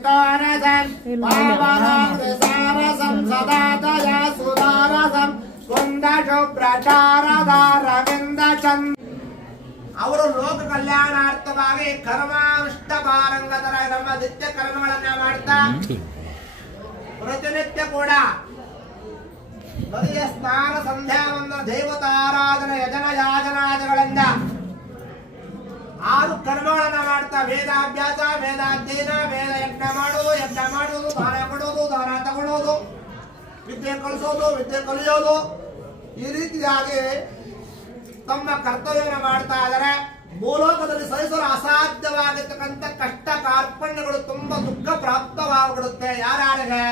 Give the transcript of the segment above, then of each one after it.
ऋतोरसं पावनामृतसारसं सदा दया सुधारसं कुन्दशुभ्रचारदारविन्दचन्द्र ಅವರು ಲೋಕ ಕಲ್ಯಾಣಾರ್ಥವಾಗಿ ಕರ್ಮಾನುಷ್ಠ ಪಾರಂಗತರ ನಮ್ಮ ನಿತ್ಯ ಕರ್ಮಗಳನ್ನ ಮಾಡ್ತಾ ಪ್ರತಿನಿತ್ಯ ಕೂಡ ನದಿಯ ಸ್ನಾನ ಸಂಧ್ಯಾವಂದನ ದೇವತಾರಾಧನೆ ಯಜನ ಯಾಜನಾದಿಗಳಿಂದ 6 ಕರ್ಮಗಳನ್ನ ಮಾಡ್ತಾ ವೇದಾಭ್ಯಾಸ ವೇದಾಧ್ಯಯನ ವೇದ ಯಜ್ಞ ಮಾಡೋದು ದಾನ ಕೊಡೋದು ದಾನ ತಗೊಳ್ಳೋದು ವಿದ್ಯೆ ಕಲಿಸೋದು ವಿದ್ಯೆ ಕಲಿಯೋದು ಈ ರೀತಿಯಾಗಿ ತಮ್ಮ ಕರ್ತವ್ಯವನ್ನು ಮಾಡ್ತಾ ಇದ್ದಾರೆ. ಭೂಲೋಕದಲ್ಲಿ ಸಹಿಸಲು ಅಸಾಧ್ಯವಾಗಿರ್ತಕ್ಕಂಥ ಕಷ್ಟ ಕಾರ್ಪಣ್ಯಗಳು ತುಂಬಾ ದುಃಖ ಪ್ರಾಪ್ತವಾಗಿಬಿಡುತ್ತೆ. ಯಾರ್ಯಾರಿಗೆ?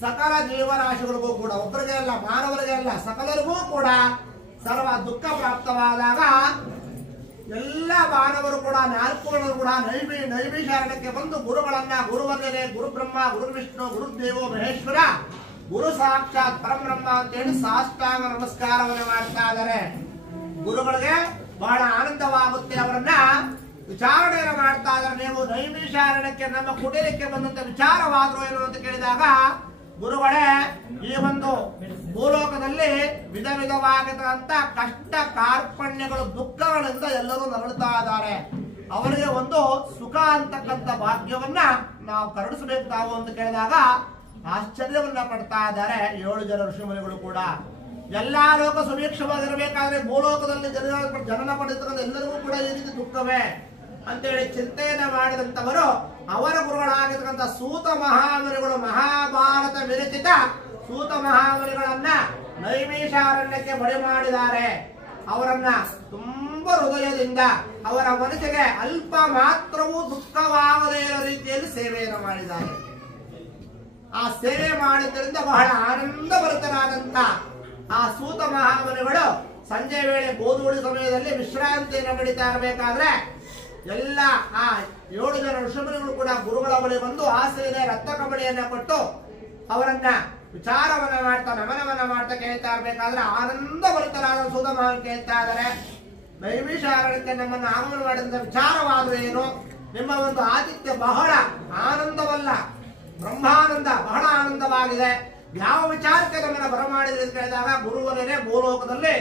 ಸಕಲ ಜೀವರಾಶಿಗಳಿಗೂ ಕೂಡ, ಒಬ್ಬರಿಗೆ ಅಲ್ಲ, ಮಾನವರಿಗೆ ಅಲ್ಲ, ಸಕಲರಿಗೂ ಕೂಡ ಸರ್ವ ದುಃಖ ಪ್ರಾಪ್ತವಾದಾಗ ಎಲ್ಲ ಮಾನವರು ಕೂಡ 4 ಜನರು ಕೂಡ ನೈಮಿಷಾರಣ್ಯಕ್ಕೆ ಬಂದು ಗುರುಗಳನ್ನ ಗುರುವರ್ಗನೆ ಗುರು ಬ್ರಹ್ಮ ಗುರು ವಿಷ್ಣು ಗುರುದೇವೋ ಮಹೇಶ್ವರ ಗುರು ಸಾಕ್ಷಾತ್ ಪರಬ್ರಹ್ಮ ಅಂತೇಳಿ ಸಾಷ್ಟಾಂಗ ನಮಸ್ಕಾರವನ್ನು ಮಾಡ್ತಾ ಇದ್ದಾರೆ. ಗುರುಗಳಿಗೆ ಬಹಳ ಆನಂದವಾಗುತ್ತೆ. ಅವರನ್ನ ವಿಚಾರಣೆಯನ್ನು ಮಾಡ್ತಾ ಇದ್ದಾರೆ. ನೀವು ನೈಮಿಷಾರಣ್ಯಕ್ಕೆ ನಮ್ಮ ಕುಟೀರಕ್ಕೆ ಬಂದಂತ ವಿಚಾರವಾದ್ರು ಏನು ಅಂತ ಕೇಳಿದಾಗ ಗುರುಗಳೇ ಈ ಒಂದು ಭೂಲೋಕದಲ್ಲಿ ವಿಧ ವಿಧವಾಗಿರುವಂತ ಕಷ್ಟ ಕಾರ್ಪಣ್ಯಗಳು ದುಃಖಗಳಿಂದ ಎಲ್ಲರೂ ನರಳುತ್ತಾ ಇದ್ದಾರೆ. ಅವರಿಗೆ ಒಂದು ಸುಖ ಅಂತಕ್ಕಂಥ ಭಾಗ್ಯವನ್ನ ನಾವು ಕರುಣಿಸಬೇಕು ತಾವು ಅಂತ ಕೇಳಿದಾಗ ಆಶ್ಚರ್ಯವನ್ನ ಪಡ್ತಾ ಇದ್ದಾರೆ 7 ಜನ ಋಷಿಮುನಿಗಳು ಕೂಡ. ಎಲ್ಲಾ ಲೋಕ ಸುಭಿಕ್ಷವಾಗಿರಬೇಕಾದ್ರೆ ಭೂಲೋಕದಲ್ಲಿ ಜನನ ಪಡೆದಿರ್ತಕ್ಕಂಥ ಎಲ್ಲರಿಗೂ ಕೂಡ ಈ ರೀತಿ ದುಃಖವೇ ಅಂತೇಳಿ ಚಿಂತೆಯನ್ನ ಮಾಡಿದಂತವರು ಅವರ ಗುರುಗಳಾಗಿರ್ತಕ್ಕಂಥ ಸೂತ ಮಹಾಮುನಿಗಳು, ಮಹಾಭಾರತ ವಿರಚಿತ ಸೂತ ಮಹಾಮುನಿಗಳನ್ನ ನೈಮಿಷಾರಣ್ಯಕ್ಕೆ ಬಳಿ ಮಾಡಿದ್ದಾರೆ. ಅವರನ್ನ ತುಂಬಾ ಹೃದಯದಿಂದ ಅವರ ಮನಸ್ಸಿಗೆ ಅಲ್ಪ ಮಾತ್ರವೂ ದುಃಖವಾಗದೇ ಇರೋ ರೀತಿಯಲ್ಲಿ ಸೇವೆಯನ್ನು ಮಾಡಿದ್ದಾರೆ. ಆ ಸೇವೆ ಮಾಡಿದ್ದರಿಂದ ಬಹಳ ಆನಂದ ಭರಿತರಾದಂತ ಆ ಸೂತ ಮಹಾಮುನಿಗಳು ಸಂಜೆ ವೇಳೆ ಗೋಧೂಳಿ ಸಮಯದಲ್ಲಿ ವಿಶ್ರಾಂತಿಯನ್ನು ಪಡಿತಾ ಇರಬೇಕಾದ್ರೆ ಎಲ್ಲ ಆ 7 ಜನ ಋಷಿಮುನಿಗಳು ಕೂಡ ಗುರುಗಳ ಬಳಿ ಬಂದು ಆಸೆಯ ರತ್ನ ಕಬಳಿಯನ್ನ ಕೊಟ್ಟು ಅವರನ್ನ ವಿಚಾರವನ್ನ ಮಾಡ್ತಾ ನಮನವನ್ನ ಮಾಡ್ತಾ ಕೇಳ್ತಾ ಇರಬೇಕಾದ್ರೆ ಆನಂದ ಭರಿತರಾದ ಸೂತ ಮಹಾನ್ ಕೇಳ್ತಾ ಇದ್ದಾರೆ, ನೈಮಿಷಾರಣ್ಯಕ್ಕೆ ನಮ್ಮನ್ನು ಆಗಮನ ಮಾಡಿದಂತ ವಿಚಾರವಾದ್ರೆ ಏನು? ನಿಮ್ಮ ಒಂದು ಆತಿಥ್ಯ ಬಹಳ ಆನಂದವಲ್ಲ, ಬ್ರಹ್ಮಾನಂದ, ಬಹಳ ಆನಂದವಾಗಿದೆ. ಯಾವ ವಿಚಾರಕ್ಕೆ ನಮ್ಮನ್ನ ಬರಮಾಡಿದ್ರೆ ಅಂತ ಹೇಳಿದಾಗ ಗುರುವನೇ ಭೂಲೋಕದಲ್ಲಿ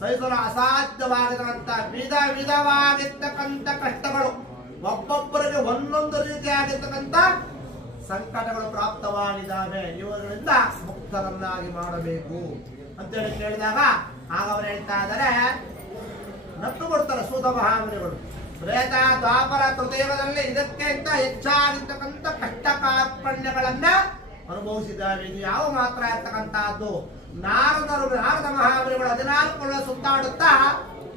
ಸಹಿಸಲು ಅಸಾಧ್ಯವಾಗಿರುವಂತ ವಿಧ ವಿಧವಾಗಿರ್ತಕ್ಕಂಥ ಕಷ್ಟಗಳು, ಒಬ್ಬೊಬ್ಬರಿಗೆ ಒಂದೊಂದು ರೀತಿಯಾಗಿರ್ತಕ್ಕಂಥ ಸಂಕಟಗಳು ಪ್ರಾಪ್ತವಾಗಿದ್ದಾವೆ. ಇವುಗಳಿಂದ ಮುಕ್ತರನ್ನಾಗಿ ಮಾಡಬೇಕು ಅಂತೇಳಿ ಕೇಳಿದಾಗ ಆಗ ಅವರು ಹೇಳ್ತಾ ಇದ್ದಾರೆ, ನಟ್ಟು ಕೊಡ್ತಾರೆ ಸೂತ ಮಹಾಮುನಿಗಳು. ತ್ರೇತ ದ್ವಾಪರ ತೃತೀಯದಲ್ಲಿ ಇದಕ್ಕಿಂತ ಹೆಚ್ಚಾಗಿರ್ತಕ್ಕಂಥ ಕಷ್ಟ ಕಾರ್ಪಣ್ಯಗಳನ್ನ ಅನುಭವಿಸಿದ್ದಾವೆ. ಇದು ಯಾವ ಮಾತ್ರ ಇರ್ತಕ್ಕಂತಹದ್ದು. ನಾರದ ಮಹಾಮುನಿಗಳು 14 ಸುತ್ತಾಡುತ್ತಾ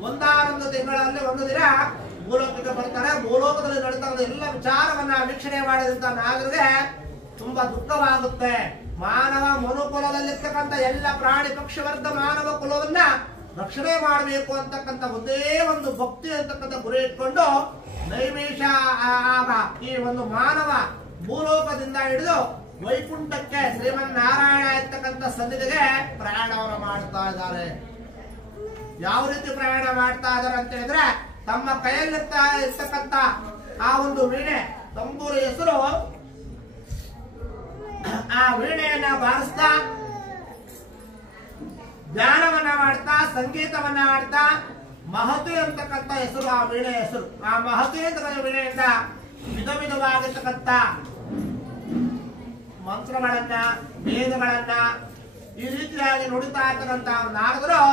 ಒಂದಾನೊಂದು ತಿಂಗಳಲ್ಲಿ ಒಂದು ದಿನ ಭೂಲೋಕಕ್ಕೆ ಬರ್ತಾರೆ. ಭೂಲೋಕದಲ್ಲಿ ನಡೆದ ಎಲ್ಲ ವಿಚಾರವನ್ನ ವೀಕ್ಷಣೆ ಮಾಡಿದಂತ ನಾಗರಿಗೆ ತುಂಬಾ ದುಃಖವಾಗುತ್ತೆ. ಮಾನವ ಮನುಕುಲದಲ್ಲಿರ್ತಕ್ಕಂಥ ಎಲ್ಲ ಪ್ರಾಣಿ ಪಕ್ಷಿ ವರ್ಗ ಮಾನವ ಕುಲವನ್ನ ರಕ್ಷಣೆ ಮಾಡಬೇಕು ಅಂತಕ್ಕಂಥ ಒಂದೇ ಒಂದು ಭಕ್ತಿ ಅಂತಕ್ಕಂಥ ಗುರಿ ಇಟ್ಕೊಂಡು ನೈಮಿಷ ಈ ಒಂದು ಮಾನವ ಭೂಲೋಕದಿಂದ ಹಿಡಿದು ವೈಕುಂಠಕ್ಕೆ ಶ್ರೀಮನ್ನಾರಾಯಣ ಇರ್ತಕ್ಕಂಥ ಸನ್ನಿಧಿಗೆ ಪ್ರಯಾಣವನ್ನು ಮಾಡ್ತಾ ಇದ್ದಾರೆ. ಯಾವ ರೀತಿ ಪ್ರಯಾಣ ಮಾಡ್ತಾ ಇದ್ದಾರೆ ಅಂತ ಹೇಳಿದ್ರೆ ತಮ್ಮ ಕೈಯಲ್ಲಿರ್ತಕ್ಕಂಥ ಆ ಒಂದು ವೀಣೆ, ತಂಬೂರಿ ಹೆಸರು, ಆ ವೀಣೆಯನ್ನ ಬಾರಿಸ್ತಾ ಧ್ಯಾನವನ್ನ ಮಾಡ್ತಾ ಸಂಗೀತವನ್ನ ಮಾಡ್ತಾ ಮಹತಿ ಅಂತಕ್ಕಂಥ ಹೆಸರು ಆ ವೀಣೆ ಹೆಸರು. ಆ ಮಹತಿ ಅಂತಕ್ಕಂಥ ವೀಣೆಯಿಂದ ವಿಧ ವಿಧವಾಗಿರ್ತಕ್ಕಂಥ ಮಂತ್ರಗಳನ್ನ ವೇದಗಳನ್ನ ಈ ರೀತಿಯಾಗಿ ನುಡಿತಾ ಇರ್ತಕ್ಕಂಥ ನಾರದರು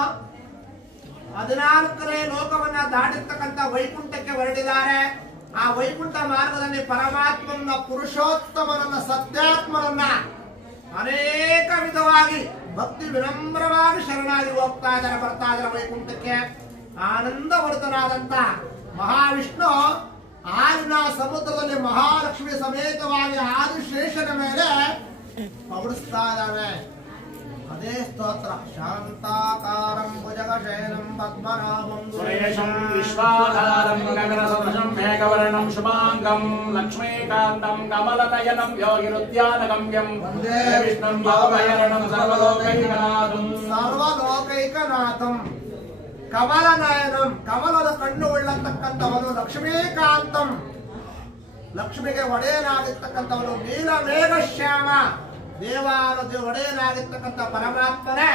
14ನೇ ಲೋಕವನ್ನ ದಾಟಿರ್ತಕ್ಕಂಥ ವೈಕುಂಠಕ್ಕೆ ಹೊರಟಿದ್ದಾರೆ. ಆ ವೈಕುಂಠ ಮಾರ್ಗದಲ್ಲಿ ಪರಮಾತ್ಮನ ಪುರುಷೋತ್ತಮನನ್ನ ಸತ್ಯಾತ್ಮನನ್ನ ಅನೇಕ ವಿಧವಾಗಿ ಭಕ್ತಿ ವಿನಮ್ರವಾಗಿ ಶರಣಾಗಿ ಹೋಗ್ತಾ ಇದ್ದಾರೆ, ಬರ್ತಾ ಇದ್ದಾರೆ ವೈಕುಂಠಕ್ಕೆ. ಆನಂದ ಭರಿತನಾದಂತ ಮಹಾವಿಷ್ಣು ಆರಿನ ಸಮುದ್ರದಲ್ಲಿ ಮಹಾಲಕ್ಷ್ಮಿ ಸಮೇತವಾಗಿ ಆದಿಶೇಷನ ಮೇಲೆ ಪವಡಿಸ್ತಾ ಇದ್ದಾವೆ. ಅದೇ ಸ್ತೋತ್ರ. ಶಾಂತಾಕಾರಂ ಭುಜಗಶಯನಂ ಪದ್ಮನಾಭಂ ಸುರೇಶಂ ವಿಶ್ವಾಧಾರಂ ಗಗನಸದೃಶಂ ಮೇಘವರ್ಣಂ ಶುಭಾಂಗಂ ಲಕ್ಷ್ಮೀಕಾಂತಂ ಕಮಲನಯನಂ ಯೋಗಿರುದ್ಯಾನಗಮ್ಯಂ ವಂದೇ ವಿಷ್ಣುಂ ಭವಭಯಹರಣಂ ಸರ್ವಲೋಕೈಕನಾಥಂ ಸರ್ವಲೋಕೈಕನಾಥಂ. ಕಮಲನಯನಂ, ಕಮಲದ ಕಣ್ಣು ಉಳ್ಳತಕ್ಕಂಥವನು, ಲಕ್ಷ್ಮೀಕಾಂತಂ, ಲಕ್ಷ್ಮಿಗೆ ಒಡೆಯನಾಗಿರ್ತಕ್ಕಂಥವನು ನೀಲಮೇಘಶ್ಯಾಮ ದೇವಾಲಯ ಒಡೆಯನಾಗಿರ್ತಕ್ಕಂಥ ಪರಮಾತ್ಮನೇ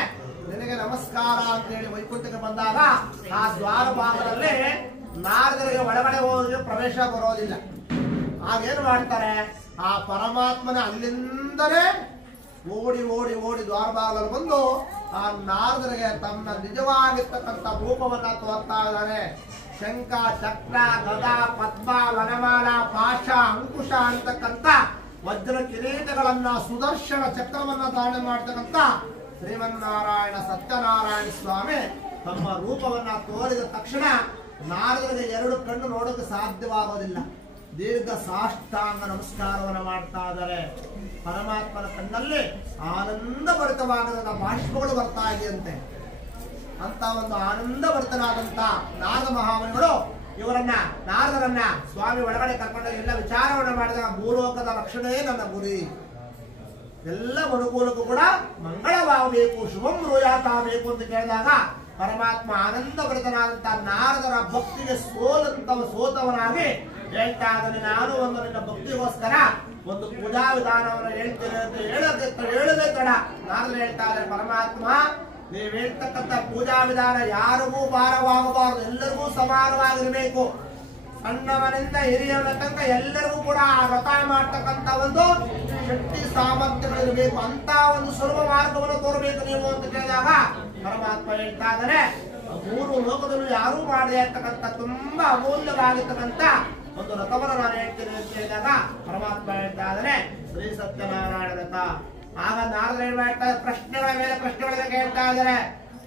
ನಿನಗೆ ನಮಸ್ಕಾರ ಅಂತ ಹೇಳಿ ವೈಕುಂಠಕ್ಕೆ ಬಂದಾಗ ಆ ದ್ವಾರ ಭಾಗದಲ್ಲಿ ನಾರದರಿಗೆ ಒಳಗಡೆ ಹೋಗಿ ಪ್ರವೇಶ ಬರೋದಿಲ್ಲ. ಆಗೇನು ಮಾಡ್ತಾರೆ, ಆ ಪರಮಾತ್ಮನ ಅಲ್ಲಿಂದಲೇ ಓಡಿ ಓಡಿ ಓಡಿ ದ್ವಾರ ಭಾಗದಲ್ಲಿ ಬಂದು ಆ ನಾರದರಿಗೆ ತನ್ನ ನಿಜವಾಗಿರ್ತಕ್ಕಂಥ ರೂಪವನ್ನ ತೋರ್ತಾ ಇದ್ದಾನೆ. ಶಂಖ, ಚಕ್ರ, ಗದಾ, ಪದ್ಮ, ವನಮಾಲ, ಪಾಶ, ಅಂಕುಶ ಅಂತಕ್ಕಂಥ ವಜ್ರ ಕಿರೀಟಗಳನ್ನ ಸುದರ್ಶನ ಚಕ್ರವನ್ನ ಧಾರಣೆ ಮಾಡ್ತಕ್ಕಂಥ ಶ್ರೀಮನ್ನಾರಾಯಣ ಸತ್ಯನಾರಾಯಣ ಸ್ವಾಮಿ ತಮ್ಮ ರೂಪವನ್ನ ತೋರಿದ ತಕ್ಷಣ ನಾರದರಿಗೆ ಎರಡು ಕಣ್ಣು ನೋಡೋಕೆ ಸಾಧ್ಯವಾಗೋದಿಲ್ಲ. ದೀರ್ಘ ಸಾಷ್ಟಾಂಗ ನಮಸ್ಕಾರವನ್ನು ಮಾಡ್ತಾ ಇದ್ದಾರೆ. ಪರಮಾತ್ಮನ ಕಣ್ಣಲ್ಲಿ ಆನಂದ ಭರಿತವಾದ ಬಾಷ್ಪಗಳು ಬರ್ತಾ ಇದೆಯಂತೆ. ಅಂತ ಒಂದು ಆನಂದ ಭರಿತನಾದಂತ ನಾರದ ಮಹಾಮನಿಗಳು ನಾರದರನ್ನ ಸ್ವಾಮಿ ಒಳಗಡೆ ಕರ್ಕೊಂಡು ಎಲ್ಲ ವಿಚಾರವನ್ನು ಮಾಡಿದಾಗ ಭೂಲೋಕದ ರಕ್ಷಣೆಯೇ ನನ್ನ ಗುರಿ, ಎಲ್ಲ ಮನುಕೂಲಕ್ಕೂ ಕೂಡ ಮಂಗಳವಾಗಬೇಕು, ಶುಭಂ ರೋಯಾತಾಗಬೇಕು ಅಂತ ಕೇಳಿದಾಗ ಪರಮಾತ್ಮ ಆನಂದ ಭರಿತನಾದಂತ ನಾರದರ ಭಕ್ತಿಗೆ ಸೋತವನಾಗಿ ಹೇಳ್ತಾ ಇದ್ದಾನೆ, ನಾನು ಒಂದು ನಿನ್ನ ಭಕ್ತಿಗೋಸ್ಕರ ಒಂದು ಪೂಜಾ ವಿಧಾನವನ್ನು ಹೇಳ್ತೇನೆ ಅಂತ ಹೇಳದೆ ತಡ ನಾರದರು ಹೇಳ್ತಾ ಇದ್ದಾರೆ, ಪರಮಾತ್ಮ ನೀವು ಹೇಳ್ತಕ್ಕಂಥ ಪೂಜಾ ವಿಧಾನ ಯಾರಿಗೂ ಭಾರವಾಗಬಾರದು, ಎಲ್ಲರಿಗೂ ಸಮಾನವಾಗಿರ್ಬೇಕು. ಸಣ್ಣವನಿಂದ ಹಿರಿಯವನ ತನಕ ಎಲ್ಲರಿಗೂ ಕೂಡ ಆ ವ್ರತ ಮಾಡ್ತಕ್ಕಂಥ ಒಂದು ಶಕ್ತಿ ಸಾಮರ್ಥ್ಯಗಳಿರಬೇಕು. ಅಂತ ಒಂದು ಸುಲಭ ಮಾರ್ಗವನ್ನು ತೋರಬೇಕು ನೀವು ಅಂತ ಕೇಳಿದಾಗ ಪರಮಾತ್ಮ ಹೇಳ್ತಾ ಇದ್ದಾನೆ, ಮೂರು ಲೋಕದಲ್ಲೂ ಯಾರೂ ಮಾಡದೆ ಇರ್ತಕ್ಕಂಥ ತುಂಬಾ ಅಮೂಲ್ಯವಾಗಿರ್ತಕ್ಕಂಥ ಒಂದು ವ್ರತವನ್ನು ನಾನು ಹೇಳ್ತೇನೆ ಅಂತ ಹೇಳಿದಾಗ ಪರಮಾತ್ಮ ಹೇಳ್ತಾ ಇದ್ದಾನೆ ಶ್ರೀ ಸತ್ಯನಾರಾಯಣ ವ್ರತ. ಆಗ ನಾರದರು ಏನ್ ಮಾಡ್ತಾರೆ, ಪ್ರಶ್ನೆಗಳ ಮೇಲೆ ಪ್ರಶ್ನೆಗಳನ್ನ ಕೇಳ್ತಾ ಇದ್ದಾರೆ.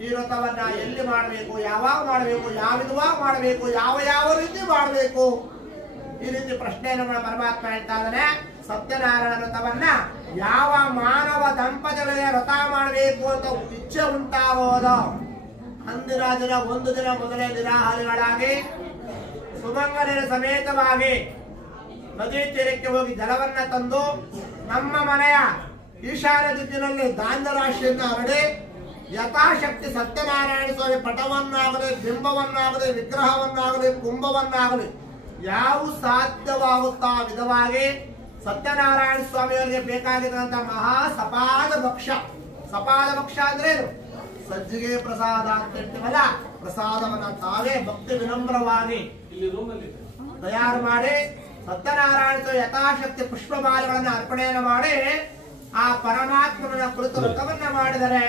ಈ ವ್ರತವನ್ನ ಎಲ್ಲಿ ಮಾಡಬೇಕು, ಯಾವಾಗ ಮಾಡಬೇಕು, ಯಾವ ವಿಧವಾಗಿ ಮಾಡಬೇಕು, ಯಾವ ರೀತಿ ಮಾಡಬೇಕು, ಈ ರೀತಿ ಪ್ರಶ್ನೆಯನ್ನು ಪರಮಾತ್ಮ ಹೇಳ್ತಾ ಇದ್ದಾನೆ. ಸತ್ಯನಾರಾಯಣ ವ್ರತವನ್ನ ಯಾವ ಮಾನವ ದಂಪತಿಗಳಿಗೆ ವ್ರತ ಮಾಡಬೇಕು ಅಂತ ಇಚ್ಛೆ ಉಂಟಾಗೋದು ಅಂದಿನ ದಿನ ಒಂದು ದಿನ ಮೊದಲೇ ನಿರಾಹಾರಿಗಳಾಗಿ ಸುಮಂಗಲಿನ ಸಮೇತವಾಗಿ ನದಿ ತೀರಕ್ಕೆ ಹೋಗಿ ಜಲವನ್ನ ತಂದು ನಮ್ಮ ಮನೆಯ ಈಶಾನ್ಯ ದಿಕ್ಕಿನಲ್ಲಿ ಧಾನ್ಯ ರಾಶಿಯನ್ನ ಹರಡಿ ಯಥಾಶಕ್ತಿ ಸತ್ಯನಾರಾಯಣ ಸ್ವಾಮಿ ಪಟವನ್ನಾಗಲಿ, ಬಿಂಬವನ್ನಾಗಲಿ, ವಿಗ್ರಹವನ್ನಾಗಲಿ, ಕುಂಭವನ್ನಾಗಲಿ ಯಾವ ಸಾಧ್ಯವಾಗುತ್ತಾ ವಿಧವಾಗಿ ಸತ್ಯನಾರಾಯಣ ಸ್ವಾಮಿಯವರಿಗೆ ಬೇಕಾಗಿರುವಂತ ಮಹಾ ಸಪಾದ ಭಕ್ಷ ಅಂದ್ರೆ ಸಜ್ಜಿಗೆ ಪ್ರಸಾದ ಅಂತ ಹೇಳ್ತೀವಲ್ಲ, ಪ್ರಸಾದವನ್ನ ತಾವೇ ಭಕ್ತಿ ವಿನಮ್ರವಾಗಿ ತಯಾರು ಮಾಡಿ ಸತ್ಯನಾರಾಯಣ ಯಥಾಶಕ್ತಿ ಪುಷ್ಪಮಾಲೆಗಳನ್ನು ಅರ್ಪಣೆಯನ್ನು ಮಾಡಿ ಆ ಪರಮಾತ್ಮನ ಕುರಿತು ವ್ರತವನ್ನ ಮಾಡಿದರೆ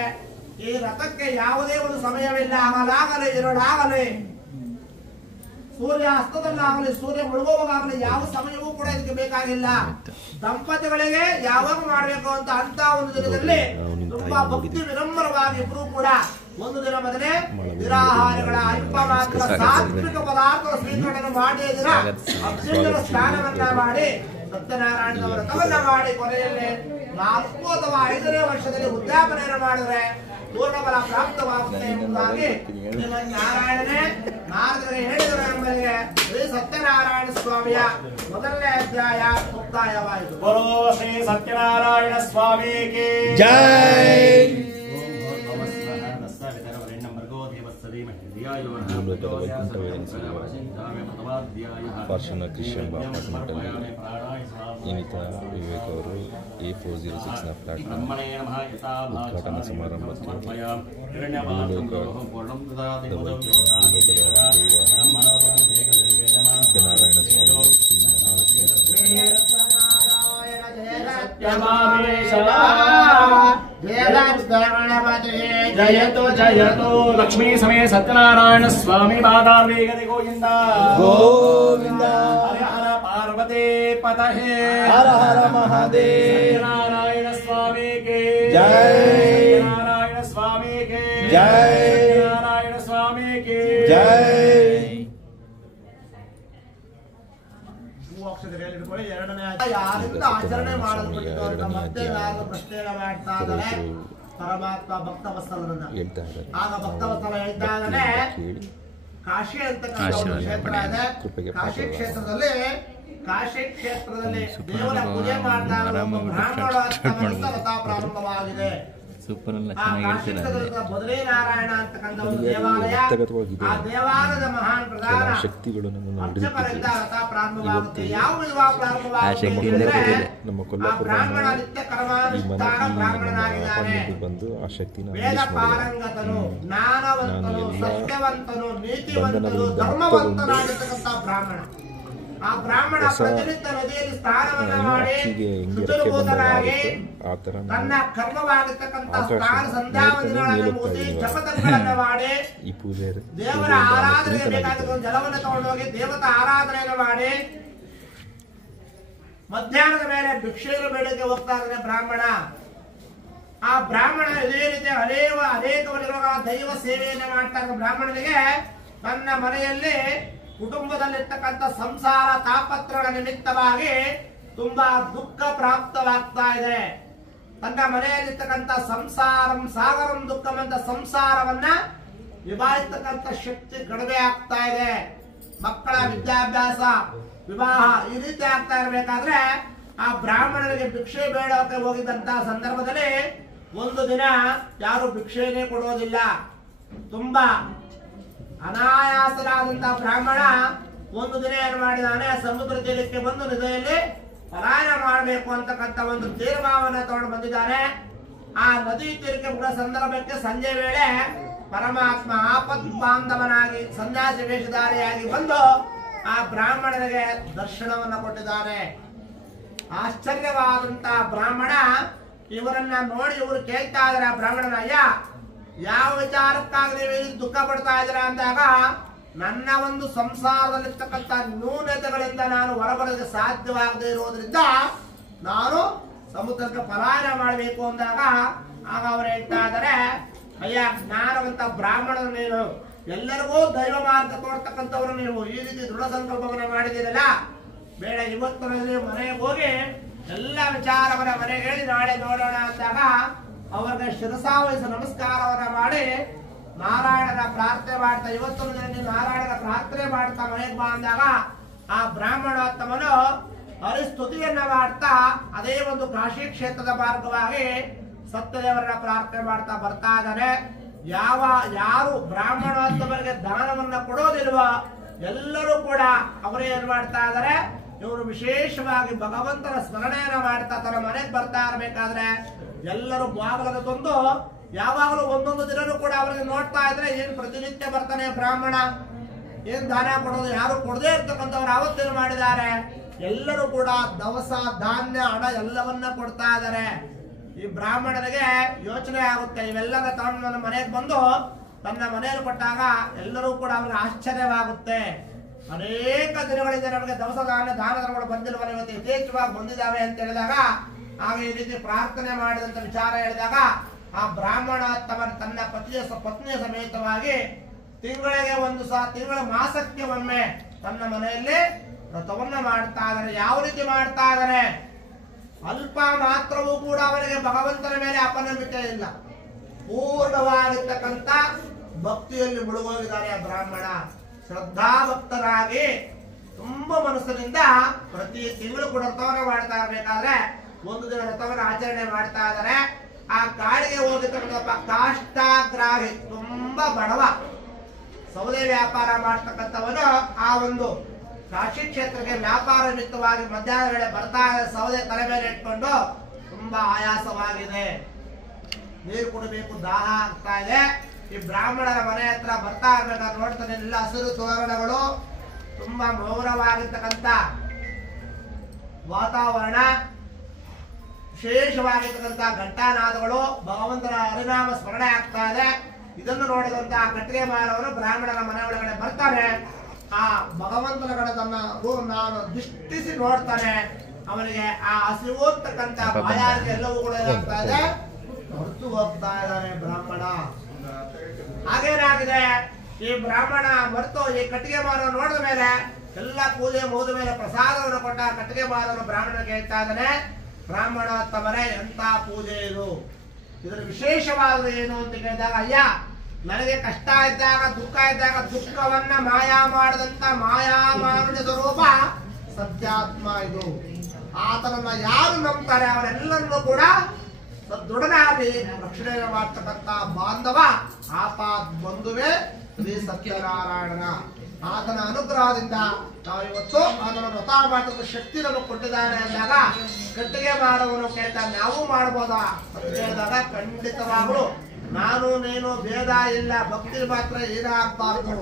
ಈ ರಥಕ್ಕೆ ಯಾವುದೇ ಒಂದು ಸಮಯವಿಲ್ಲ. ಹಗಲಾಗಲಿ ಎರಡಾಗಲಿ, ಸೂರ್ಯ ಅಸ್ತದಲ್ಲಾಗಲಿ, ಸೂರ್ಯ ಮುಳುಗುವಾಗಲಿ ಯಾವ ಸಮಯವೂ ಕೂಡ ಇದಕ್ಕೆ ಬೇಕಾಗಿಲ್ಲ. ದಂಪತಿಗಳಿಗೆ ಯಾವಾಗ ಮಾಡಬೇಕು ಅಂತ ಒಂದು ದಿನದಲ್ಲಿ ತುಂಬಾ ಭಕ್ತಿ ವಿನಮ್ರವಾಗಿ ಇಬ್ರು ಕೂಡ ಒಂದು ದಿನ ಮೊದಲೇ ನಿರಾಹಾರಗಳ ಅಲ್ಪ ಮಾತ್ರ ಸಾತ್ವಿಕ ಪದಾರ್ಥಗಳ ಸ್ವೀಕರಣೆ ಮಾಡಿ ದಿನ ಅತ್ಯುನ್ನತ ಸ್ನಾನವನ್ನ ಮಾಡಿ ಸತ್ಯನಾರಾಯಣನ ವ್ರತವನ್ನ ಮಾಡಿ ಕೊನೆಯಲ್ಲಿ 4 ಅಥವಾ 5ನೇ ವರ್ಷದಲ್ಲಿ ಉದ್ಯಾಪನೆಯನ್ನು ಮಾಡಿದ್ರೆ ಪೂರ್ಣಫಲ ಪ್ರಾಪ್ತವಾಗುತ್ತೆ ಎಂಬುದಾಗಿ ನಾರಾಯಣನೇ ನಾರದರಿಗೆ ಹೇಳಿದರು ಎಂಬುದಕ್ಕೆ ಶ್ರೀ ಸತ್ಯನಾರಾಯಣ ಸ್ವಾಮಿಯ ಮೊದಲನೇ ಅಧ್ಯಾಯ ಮುಕ್ತಾಯವಾಯಿತು. ಬೋಲೋ ಶ್ರೀ ಸತ್ಯನಾರಾಯಣ ಸ್ವಾಮಿಗೆ ಜೈ. ಪಾರ್ಶ್ವನ ಕ್ರಿಶ್ಚಿಯನ್ ಬಾಪಟ್ ಮಠದಲ್ಲಿ ಇನ್ನಿತ ವಿವೇಕ್ ಅವರು A406ನ ಫ್ಲಾಟ್ನ ಉದ್ಘಾಟನಾ ಸಮಾರಂಭಕ್ಕೆ ಸತ್ಯನಾರಾಯಣ ಸ್ವಾಮಿ ಜಯತು ಜಯತು ಲಕ್ಷ್ಮೀ ಸಮಯ ಸತ್ಯನಾರಾಯಣ ಸ್ವಾಮಿ ಬಾದಾರ್ವೇಗದೆ ಗೋವಿಂದ ಗೋವಿಂದ. ಹರ ಹರ ಪಾರ್ವತಿ ಪತಹೇ ಹರ ಹರ ಮಹಾದೇವ. ಸತ್ಯನಾರಾಯಣ ಸ್ವಾಮಿಗೆ ಜೈ. ನಾರಾಯಣ ಸ್ವಾಮಿಗೆ ಜೈ. ನಾರಾಯಣ ಸ್ವಾಮಿಗೆ ಜೈ. ಎರಡನೇ ಯಾರಿಂದ ಆಚರಣೆ ಮಾಡಲ್ಪಟ್ಟಿತು ಅಂತ ಮತ್ತೆ ನಾನು ಪ್ರಶ್ನೆಯನ್ನು ಮಾಡ್ತಾ ಇದ್ದಾರೆ ಪರಮಾತ್ಮ ಭಕ್ತವತ್ಸಲರನ್ನ. ಆಗ ಭಕ್ತವತ್ಸಲ ಹೇಳ್ತಾ ಇದ್ದಾನೆ, ಕಾಶಿ ಅಂತಕ್ಕಂಥ ಒಂದು ಕ್ಷೇತ್ರ ಇದೆ. ಕಾಶಿ ಕ್ಷೇತ್ರದಲ್ಲಿ ದೇವರ ಪೂಜೆ ಮಾಡಿದಾಗ ಬ್ರಾಹ್ಮಣ ವ್ರತ ಪ್ರಾರಂಭವಾಗಿದೆ. ಸೂಪರ್ ಅಲ್ಲ, ಚೆನ್ನಾಗಿ ಹೇಳ್ತೀರಾ. ಬದರಿ ನಾರಾಯಣ ಅಂತಕ್ಕಂಥ ಒಂದು ದೇವಾಲಯ, ಆ ದೇವಾಲಯದ ಮಹಾನ್ ಪ್ರಧಾನ ಶಕ್ತಿಗಳು ನಮ್ಮನ್ನು ಅರ್ಚಕರಿಂದ ರಥ ಪ್ರಾರಂಭವಾಗುತ್ತೆ. ಯಾವ ಆ ಶಕ್ತಿಯಿಂದ ನಮ್ಮ ಬ್ರಾಹ್ಮಣ ನಿತ್ಯ ಕರ್ಮಾನುಷ್ಠಾನ ಬ್ರಾಹ್ಮಣನಾಗಿದ್ದಾನೆ. ಬಂದು ಆ ಶಕ್ತಿನ ವೇದ ಪಾರಂಗತನು, ಜ್ಞಾನವಂತನು, ಸತ್ಯವಂತನು, ನೀತಿವಂತನು, ಧರ್ಮವಂತನಾಗಿರ್ತಕ್ಕಂಥ ಬ್ರಾಹ್ಮಣ. ಆ ಬ್ರಾಹ್ಮಣ ಪ್ರತಿನಿತ್ಯ ನದಿಯಲ್ಲಿ ಸ್ನಾನವನ್ನ ಮಾಡಿ ಶುಚಿರ್ಭೂತನಾಗಿ ತನ್ನ ಕರ್ಮವಾಗಿರ್ತಕ್ಕಂಥ ಸ್ನಾನ ಸಂಧ್ಯಾವಂದನೆಗಳನ್ನು ಮುಗಿಸಿ ಜಪತಗಳನ್ನು ಮಾಡಿ ದೇವರ ಆರಾಧನೆಗೆ ಬೇಕಾದ ಜಲವನ್ನು ತಗೊಂಡೋಗಿ ದೇವತಾ ಆರಾಧನೆಯನ್ನು ಮಾಡಿ ಮಧ್ಯಾಹ್ನದ ಮೇಲೆ ಭಿಕ್ಷೆಯನ್ನು ಬೇಡಕ್ಕೆ ಹೋಗ್ತಾ ಇದ್ದಾನೆ ಬ್ರಾಹ್ಮಣ. ಆ ಬ್ರಾಹ್ಮಣ ಇದೇ ರೀತಿ ಅನೇಕ ವರ್ಷಗಳ ದೈವ ಸೇವೆಯನ್ನು ಮಾಡ್ತಾ ಇದ್ದ ಬ್ರಾಹ್ಮಣನಿಗೆ ತನ್ನ ಮನೆಯಲ್ಲಿ ಕುಟುಂಬದಲ್ಲಿರ್ತಕ್ಕಂಥ ಸಂಸಾರ ತಾಪತ್ರಗಳ ನಿಮಿತ್ತವಾಗಿ ತುಂಬಾ ದುಃಖ ಪ್ರಾಪ್ತವಾಗ್ತಾ ಇದೆ. ತನ್ನ ಮನೆಯಲ್ಲಿರ್ತಕ್ಕಂಥ ಸಂಸಾರಂ ಸಾಗರಂ ದುಃಖಂ ಅಂತ ಸಂಸಾರವನ್ನ ನಿಭಾಯಿಸ್ತಕ್ಕಂಥ ಶಕ್ತಿ ಕಡಿಮೆ ಆಗ್ತಾ ಇದೆ. ಮಕ್ಕಳ ವಿದ್ಯಾಭ್ಯಾಸ, ವಿವಾಹ ಈ ರೀತಿ ಆಗ್ತಾ ಇರಬೇಕಾದ್ರೆ ಆ ಬ್ರಾಹ್ಮಣನಿಗೆ ಭಿಕ್ಷೆ ಬೇಡಕ್ಕೆ ಹೋಗಿದ್ದಂತ ಸಂದರ್ಭದಲ್ಲಿ ಒಂದು ದಿನ ಯಾರು ಭಿಕ್ಷೆನೇ ಕೊಡೋದಿಲ್ಲ. ತುಂಬಾ ಅನಾಯಾಸರಾದಂತಹ ಬ್ರಾಹ್ಮಣ ಒಂದು ದಿನ ಏನ್ ಮಾಡಿದಾನೆ, ಸಮುದ್ರ ತೀರಕ್ಕೆ ಬಂದು ನದಿಯಲ್ಲಿ ಪಲಾಯನ ಮಾಡಬೇಕು ಅಂತಕ್ಕಂಥ ಒಂದು ತೀರ್ಮಾನವನ್ನು ತಗೊಂಡು ಬಂದಿದ್ದಾನೆ. ಆ ನದಿ ತೀರಕ್ಕೆ ಬರೋ ಸಂದರ್ಭಕ್ಕೆ ಸಂಜೆ ವೇಳೆ ಪರಮಾತ್ಮ ಆಪತ್ ಬಾಂಧವನಾಗಿ ಸನ್ಯಾಸಿ ವೇಷಧಾರಿಯಾಗಿ ಬಂದು ಆ ಬ್ರಾಹ್ಮಣನಿಗೆ ದರ್ಶನವನ್ನ ಕೊಟ್ಟಿದ್ದಾನೆ. ಆಶ್ಚರ್ಯವಾದಂತಹ ಬ್ರಾಹ್ಮಣ ಇವರನ್ನ ನೋಡಿ ಇವರು ಕೇಳ್ತಾ ಇದಾರೆ ಆ ಬ್ರಾಹ್ಮಣನ, ಅಯ್ಯ ಯಾವ ವಿಚಾರಕ್ಕಾಗಿ ನೀವು ದುಃಖ ಪಡ್ತಾ ಇದ್ದೀರಾ ಅಂದಾಗ, ನನ್ನ ಒಂದು ಸಂಸಾರದಲ್ಲಿರ್ತಕ್ಕಂಥ ನ್ಯೂನತೆಗಳಿಂದ ನಾನು ಹೊರಬರಲಿಕ್ಕೆ ಸಾಧ್ಯವಾಗದೇ ಇರೋದ್ರಿಂದ ನಾನು ಸಮುದ್ರಕ್ಕೆ ಪಲಾಯನ ಮಾಡಬೇಕು ಅಂದಾಗ ಆಗ ಅವರು ಹೇಳ್ತಾ ಇದ್ದಾರೆ, ಅಯ್ಯ ಜ್ಞಾನವಂತ ಬ್ರಾಹ್ಮಣರು ನೀನು, ಎಲ್ಲರಿಗೂ ದೈವ ಮಾರ್ಗ ತೋರ್ತಕ್ಕಂಥವ್ರು ನೀವು ಈ ರೀತಿ ದೃಢ ಸಂಕಲ್ಪವನ್ನು ಮಾಡಿದಿರಲ್ಲ, ಬೇಡ ಇವತ್ತು ನೀವು ಮನೆಗೆ ಹೋಗಿ ಎಲ್ಲ ವಿಚಾರವನ್ನ ಮನೆಗೆ ಹೇಳಿ ನಾಳೆ ನೋಡೋಣ ಅಂದಾಗ ಅವರಿಗೆ ಶಿರಸಾವಹಿಸಿ ನಮಸ್ಕಾರವನ್ನ ಮಾಡಿ ನಾರಾಯಣನ ಪ್ರಾರ್ಥನೆ ಮಾಡ್ತಾ, ಇವತ್ತು ನೀವು ನಾರಾಯಣನ ಪ್ರಾರ್ಥನೆ ಮಾಡ್ತಾ ಮನೆಗೆ ಬಾ ಅಂದಾಗ ಆ ಬ್ರಾಹ್ಮಣೋತ್ತಮನು ಹರಿಸ್ತುತಿಯನ್ನ ಮಾಡ್ತಾ ಅದೇ ಒಂದು ಕಾಶಿ ಕ್ಷೇತ್ರದ ಮಾರ್ಗವಾಗಿ ಸತ್ಯದೇವರನ್ನ ಪ್ರಾರ್ಥನೆ ಮಾಡ್ತಾ ಬರ್ತಾ ಇದ್ದಾನೆ. ಯಾರು ಬ್ರಾಹ್ಮಣೋತ್ತಮರಿಗೆ ದಾನವನ್ನ ಕೊಡೋದಿಲ್ವೋ ಎಲ್ಲರೂ ಕೂಡ ಅವರೇ ಏನ್ ಮಾಡ್ತಾ ಇದಾರೆ, ಇವರು ವಿಶೇಷವಾಗಿ ಭಗವಂತನ ಸ್ಮರಣೆಯನ್ನ ಮಾಡ್ತಾ ತನ್ನ ಮನೆಗೆ ಬರ್ತಾ ಇರ್ಬೇಕಾದ್ರೆ ಎಲ್ಲರೂ ಬಾಗಲದ ತಂದು ಯಾವಾಗಲೂ ಒಂದೊಂದು ದಿನನೂ ಕೂಡ ಅವರಿಗೆ ನೋಡ್ತಾ ಇದ್ರೆ ಏನ್ ಪ್ರತಿನಿತ್ಯ ಬರ್ತಾನೆ ಬ್ರಾಹ್ಮಣ, ಏನ್ ದಾನ ಕೊಡೋದು, ಯಾರು ಕೊಡದೇ ಇರ್ತಕ್ಕಂಥವ್ರು ಆವತ್ತೇನು ಮಾಡಿದ್ದಾರೆ, ಎಲ್ಲರೂ ಕೂಡ ದವಸ ಧಾನ್ಯ ಹಣ ಎಲ್ಲವನ್ನ ಕೊಡ್ತಾ ಇದ್ದಾರೆ. ಈ ಬ್ರಾಹ್ಮಣನಿಗೆ ಯೋಚನೆ ಆಗುತ್ತೆ, ಇವೆಲ್ಲರ ತಗೊಂಡು ನನ್ನ ಮನೆಗೆ ಬಂದು ತನ್ನ ಮನೆಯಲ್ಲಿ ಕೊಟ್ಟಾಗ ಎಲ್ಲರೂ ಕೂಡ ಅವ್ರಿಗೆ ಆಶ್ಚರ್ಯವಾಗುತ್ತೆ. ಅನೇಕ ದಿನಗಳಿಂದ ನಮಗೆ ದವಸ ದಾನ ಧರ್ಮಗಳು ಬಂದಿರುವ ಇವತ್ತು ಯಥೇಚ್ಛವಾಗಿ ಬಂದಿದ್ದಾವೆ ಅಂತ ಹೇಳಿದಾಗ ಆಗ ಈ ರೀತಿ ಪ್ರಾರ್ಥನೆ ಮಾಡಿದಂತ ವಿಚಾರ ಹೇಳಿದಾಗ ಆ ಬ್ರಾಹ್ಮಣ ತನ್ನ ಪತ್ನಿಯ ಸಮೇತವಾಗಿ ತಿಂಗಳಿಗೆ ತಿಂಗಳ ಮಾಸಕ್ಕೆ ಒಮ್ಮೆ ತನ್ನ ಮನೆಯಲ್ಲಿ ವ್ರತವನ್ನ ಮಾಡ್ತಾ ಇದ್ದಾರೆ. ಯಾವ ರೀತಿ ಮಾಡ್ತಾ ಇದ್ದಾರೆ, ಅಲ್ಪ ಮಾತ್ರವೂ ಕೂಡ ಅವರಿಗೆ ಭಗವಂತನ ಮೇಲೆ ಅಪನಂಬಿಕೆ ಇಲ್ಲ, ಪೂರ್ಣವಾಗಿರ್ತಕ್ಕಂಥ ಭಕ್ತಿಯಲ್ಲಿ ಮುಳುಗೋಗಿದ್ದಾರೆ. ಆ ಬ್ರಾಹ್ಮಣ ಶ್ರದ್ಧಾ ಭಕ್ತರಾಗಿ ತುಂಬಾ ಮನಸ್ಸಿನಿಂದ ಪ್ರತಿ ತಿಂಗಳು ಕೂಡ ವ್ರತವನ್ನ ಮಾಡ್ತಾ ಇರಬೇಕಾದ್ರೆ ಒಂದು ದಿನ ವ್ರತವನ್ನ ಆಚರಣೆ ಮಾಡ್ತಾ ಇದ್ದಾರೆ. ಆ ಕಾಡಿಗೆ ಹೋಗಿರ್ತಕ್ಕಂಥ ಕಾಷ್ಟಾಗ್ರಾಹಿ ತುಂಬಾ ಬಡವ ಸೌದೆ ವ್ಯಾಪಾರ ಮಾಡ್ತಕ್ಕಂಥವನು ಆ ಒಂದು ಕಾಶಿ ಕ್ಷೇತ್ರಕ್ಕೆ ವ್ಯಾಪಾರ ನಿಮಿತ್ತವಾಗಿ ಮಧ್ಯಾಹ್ನ ವೇಳೆ ಬರ್ತಾ ಸೌದೆ ತಲೆ ಮೇಲೆ ಇಟ್ಕೊಂಡು ತುಂಬಾ ಆಯಾಸವಾಗಿದೆ, ನೀರು ಕುಡಬೇಕು, ದಾಹ ಆಗ್ತಾ ಇದೆ. ಈ ಬ್ರಾಹ್ಮಣರ ಮನೆ ಹತ್ರ ಬರ್ತಾ ಇರ್ಬೇಕಾದ್ರೆ ನೋಡ್ತಾನೆ ಎಲ್ಲ ಹಸಿರು ತೋರಣಗಳು, ತುಂಬಾ ಮೌನವಾಗಿರ್ತಕ್ಕಂಥ ವಾತಾವರಣ, ವಿಶೇಷವಾಗಿರ್ತಕ್ಕಂಥ ಘಂಟಾನಾದಗಳು, ಭಗವಂತನ ಹರಿನಾಮ ಸ್ಮರಣೆ ಆಗ್ತಾ ಇದೆ. ಇದನ್ನು ನೋಡಿದಂತ ಕಟ್ಟಿಗೆ ಮಾರವರು ಬ್ರಾಹ್ಮಣರ ಮನೆ ಒಳಗಡೆ ಬರ್ತಾನೆ. ಆ ಭಗವಂತನ ಕಡೆ ನಾನು ದೃಷ್ಟಿಸಿ ನೋಡ್ತಾನೆ. ಅವನಿಗೆ ಆ ಹಸಿವು ಅಂತಕ್ಕಂಥ ಬಾಯಾರಿಕೆ ಎಲ್ಲವೂ ಕೂಡ ಏನಾಗ್ತಾ ಇದೆ, ಹೊರತು ಹೋಗ್ತಾ ಇದ್ದಾನೆ ಬ್ರಾಹ್ಮಣ. ಹಾಗೇನಾಗಿದೆ, ಈ ಬ್ರಾಹ್ಮಣ ಮರೆತು ಈ ಕಟ್ಟಿಗೆ ಮಾರವರು ನೋಡಿದ ಮೇಲೆ ಎಲ್ಲ ಪೂಜೆ ಮುಗಿದ ಮೇಲೆ ಪ್ರಸಾದವನ್ನು ಕೊಟ್ಟ ಕಟ್ಟಿಗೆ ಮಾರವರು ಬ್ರಾಹ್ಮಣ ಕೇಳ್ತಾ ಇದ್ದಾನೆ, ಬ್ರಾಹ್ಮಣೋತ್ತಮರೇ ಎಂತ ಪೂಜೆ ಇದು, ಇದರ ವಿಶೇಷವಾದ ಏನು ಅಂತ ಕೇಳಿದಾಗ, ಅಯ್ಯ ನನಗೆ ಕಷ್ಟ ಇದ್ದಾಗ ದುಃಖ ಇದ್ದಾಗ ದುಃಖವನ್ನ ಮಾಯಾ ಮಾಡಿದಂತ ಮಾಯಾ ಮಾನುಷ ಸ್ವರೂಪ ಸತ್ಯಾತ್ಮ ಇದು. ಆತನನ್ನ ಯಾರು ನಂಬ್ತಾರೆ ಅವರೆಲ್ಲರನ್ನೂ ಕೂಡ ಸದೃಢನಾಗಿ ರಕ್ಷಣೆ ಮಾಡ್ತಕ್ಕಂಥ ಬಾಂಧವ ಆಪಾತ್ ಬಂಧುವೇ ಶ್ರೀ ಸತ್ಯನಾರಾಯಣನ ಆತನ ಅನುಗ್ರಹದಿಂದ ನಾವು ಇವತ್ತು ಆತನ ವ್ರತ ಮಾಡತಕ್ಕ ಶಕ್ತಿ ನಮಗೆ ಕೊಟ್ಟಿದ್ದಾನೆ ಅಂದಾಗ ಕಟ್ಟಿಗೆ ಮಾರವನು ಕೇಳ್ತಾ ನಾವು ಮಾಡ್ಬೋದಾ ಅಂತ ಹೇಳಿದಾಗ ಖಂಡಿತವಾಗಲೂ ನಾನು ನೀನು ಭೇದ ಇಲ್ಲ, ಭಕ್ತಿ ಮಾತ್ರ ಏನಾಗಬಾರ್ದು.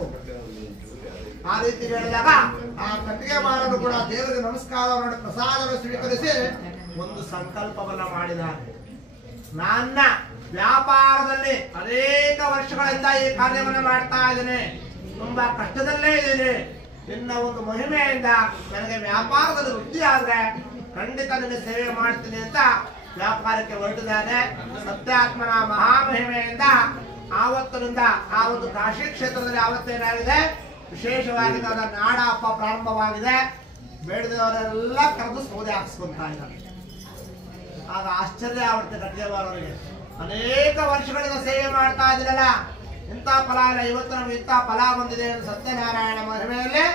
ಆ ರೀತಿ ಹೇಳಿದಾಗ ಆ ಕಟ್ಟಿಗೆ ಮಾರನು ಕೂಡ ದೇವರಿಗೆ ನಮಸ್ಕಾರ ಮಾಡಿ ಪ್ರಸಾದವನ್ನು ಸ್ವೀಕರಿಸಿ ಒಂದು ಸಂಕಲ್ಪವನ್ನ ಮಾಡಿದ್ದಾರೆ. ನನ್ನ ವ್ಯಾಪಾರದಲ್ಲಿ ಅನೇಕ ವರ್ಷಗಳಿಂದ ಈ ಕಾರ್ಯವನ್ನು ಮಾಡ್ತಾ ಇದ್ದೇನೆ, ತುಂಬಾ ಕಷ್ಟದಲ್ಲೇ ಇದ್ದೀನಿ. ನಿನ್ನ ಒಂದು ಮಹಿಮೆಯಿಂದ ನನಗೆ ವ್ಯಾಪಾರದಲ್ಲಿ ವೃದ್ಧಿ ಆದ್ರೆ ಖಂಡಿತ ನಿನ್ನ ಸೇವೆ ಮಾಡ್ತೀನಿ ಅಂತ ವ್ಯಾಪಾರಕ್ಕೆ ಹೊರಟಿದ್ದಾನೆ. ಸತ್ಯಾತ್ಮನ ಮಹಾಮಹಿಮೆಯಿಂದ ಆವತ್ತಿನಿಂದ ಆ ಒಂದು ಕಾಶಿ ಕ್ಷೇತ್ರದಲ್ಲಿ ಆವತ್ತೇನಾಗಿದೆ, ವಿಶೇಷವಾಗಿ ಅದರ ನಾಡ ಹಬ್ಬ ಪ್ರಾರಂಭವಾಗಿದೆ. ಬೇಡದವರೆಲ್ಲ ಕರೆದು ಸೌದೆ ಹಾಕಿಸ್ಕೊಂತಾ ಇದ್ದಾರೆ. ಆಗ ಆಶ್ಚರ್ಯ ಆಗುತ್ತೆ ಕಟ್ಟಿಗೆ ಮಾರೋರಿಗೆ. ಅನೇಕ ವರ್ಷಗಳಿಂದ ಸೇವೆ ಮಾಡ್ತಾ ಇದ್ರಲ್ಲ, ಇಂಥ ಫಲ ಇಲ್ಲ, ಇವತ್ತು ನಮ್ಗೆ ಇಂಥ ಫಲ ಬಂದಿದೆ. ಸತ್ಯನಾರಾಯಣ ಮಹಿಮೆಯಲ್ಲಿ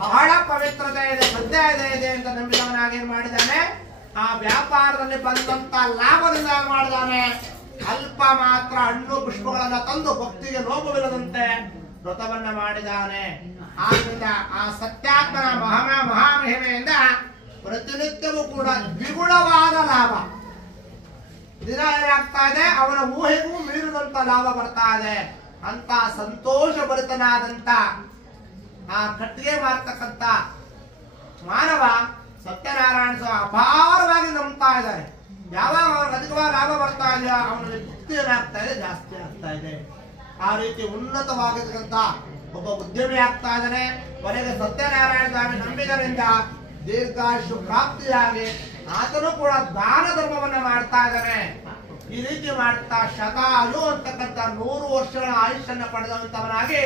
ಬಹಳ ಪವಿತ್ರತೆ ಇದೆ, ಸತ್ಯ ಇದೆ ಅಂತ ನಂಬಿದವನಾಗಿ ಏನ್ ಮಾಡಿದ್ದಾನೆ, ಆ ವ್ಯಾಪಾರದಲ್ಲಿ ಬಂದಂತ ಲಾಭದಿಂದ ಮಾಡಿದಾನೆ. ಅಲ್ಪ ಮಾತ್ರ ಹಣ್ಣು ಪುಷ್ಪಗಳನ್ನ ತಂದು ಭಕ್ತಿಗೆ ಲೋಪವಿಲ್ಲದಂತೆ ವ್ರತವನ್ನ ಮಾಡಿದ್ದಾನೆ. ಆದ್ರಿಂದ ಆ ಸತ್ಯಾತ್ಮನ ಮಹಾಮಹಿಮೆಯಿಂದ ಪ್ರತಿನಿತ್ಯವೂ ಕೂಡ ದ್ವಿಗುಣವಾದ ಲಾಭ ದಿನ ಏನಾಗ್ತಾ ಇದೆ, ಅವನ ಊಹೆಗೂ ಮೀರಿದಂತ ಲಾಭ ಬರ್ತಾ ಇದೆ. ಅಂತ ಸಂತೋಷ ಭರಿತನಾದಂತ ಆ ಕಟ್ಟಿಗೆ ಮಾರ್ತಕ್ಕಂತ ಮಾನವ ಸತ್ಯನಾರಾಯಣ ಸ್ವಾಮಿ ಅಪಾರವಾಗಿ ನಂಬ್ತಾ ಇದ್ದಾರೆ. ಯಾವಾಗ ಅವ್ರಿಗೆ ಅಧಿಕವಾಗಿ ಲಾಭ ಬರ್ತಾ ಇದೆಯೋ ಅವನಲ್ಲಿ ಭಕ್ತಿ ಏನಾಗ್ತಾ ಇದೆ, ಜಾಸ್ತಿ ಆಗ್ತಾ ಇದೆ. ಆ ರೀತಿ ಉನ್ನತವಾಗಿರ್ತಕ್ಕಂಥ ಒಬ್ಬ ಉದ್ಯಮಿ ಆಗ್ತಾ ಇದ್ದಾನೆ. ಕೊನೆಗೆ ಸತ್ಯನಾರಾಯಣ ಸ್ವಾಮಿ ನಂಬಿದರಿಂದ ದೀರ್ಘಾಯುಷು ಪ್ರಾಪ್ತಿಯಾಗಿ ಆತನು ಕೂಡ ದಾನ ಧರ್ಮವನ್ನ ಮಾಡ್ತಾ ಇದ್ದಾನೆ. ಈ ರೀತಿ ಮಾಡ್ತಾ ಶತಾಯು ಅಂತಕ್ಕಂಥ 100 ವರ್ಷಗಳ ಆಯುಷನ್ನ ಪಡೆದಂತವನಾಗಿ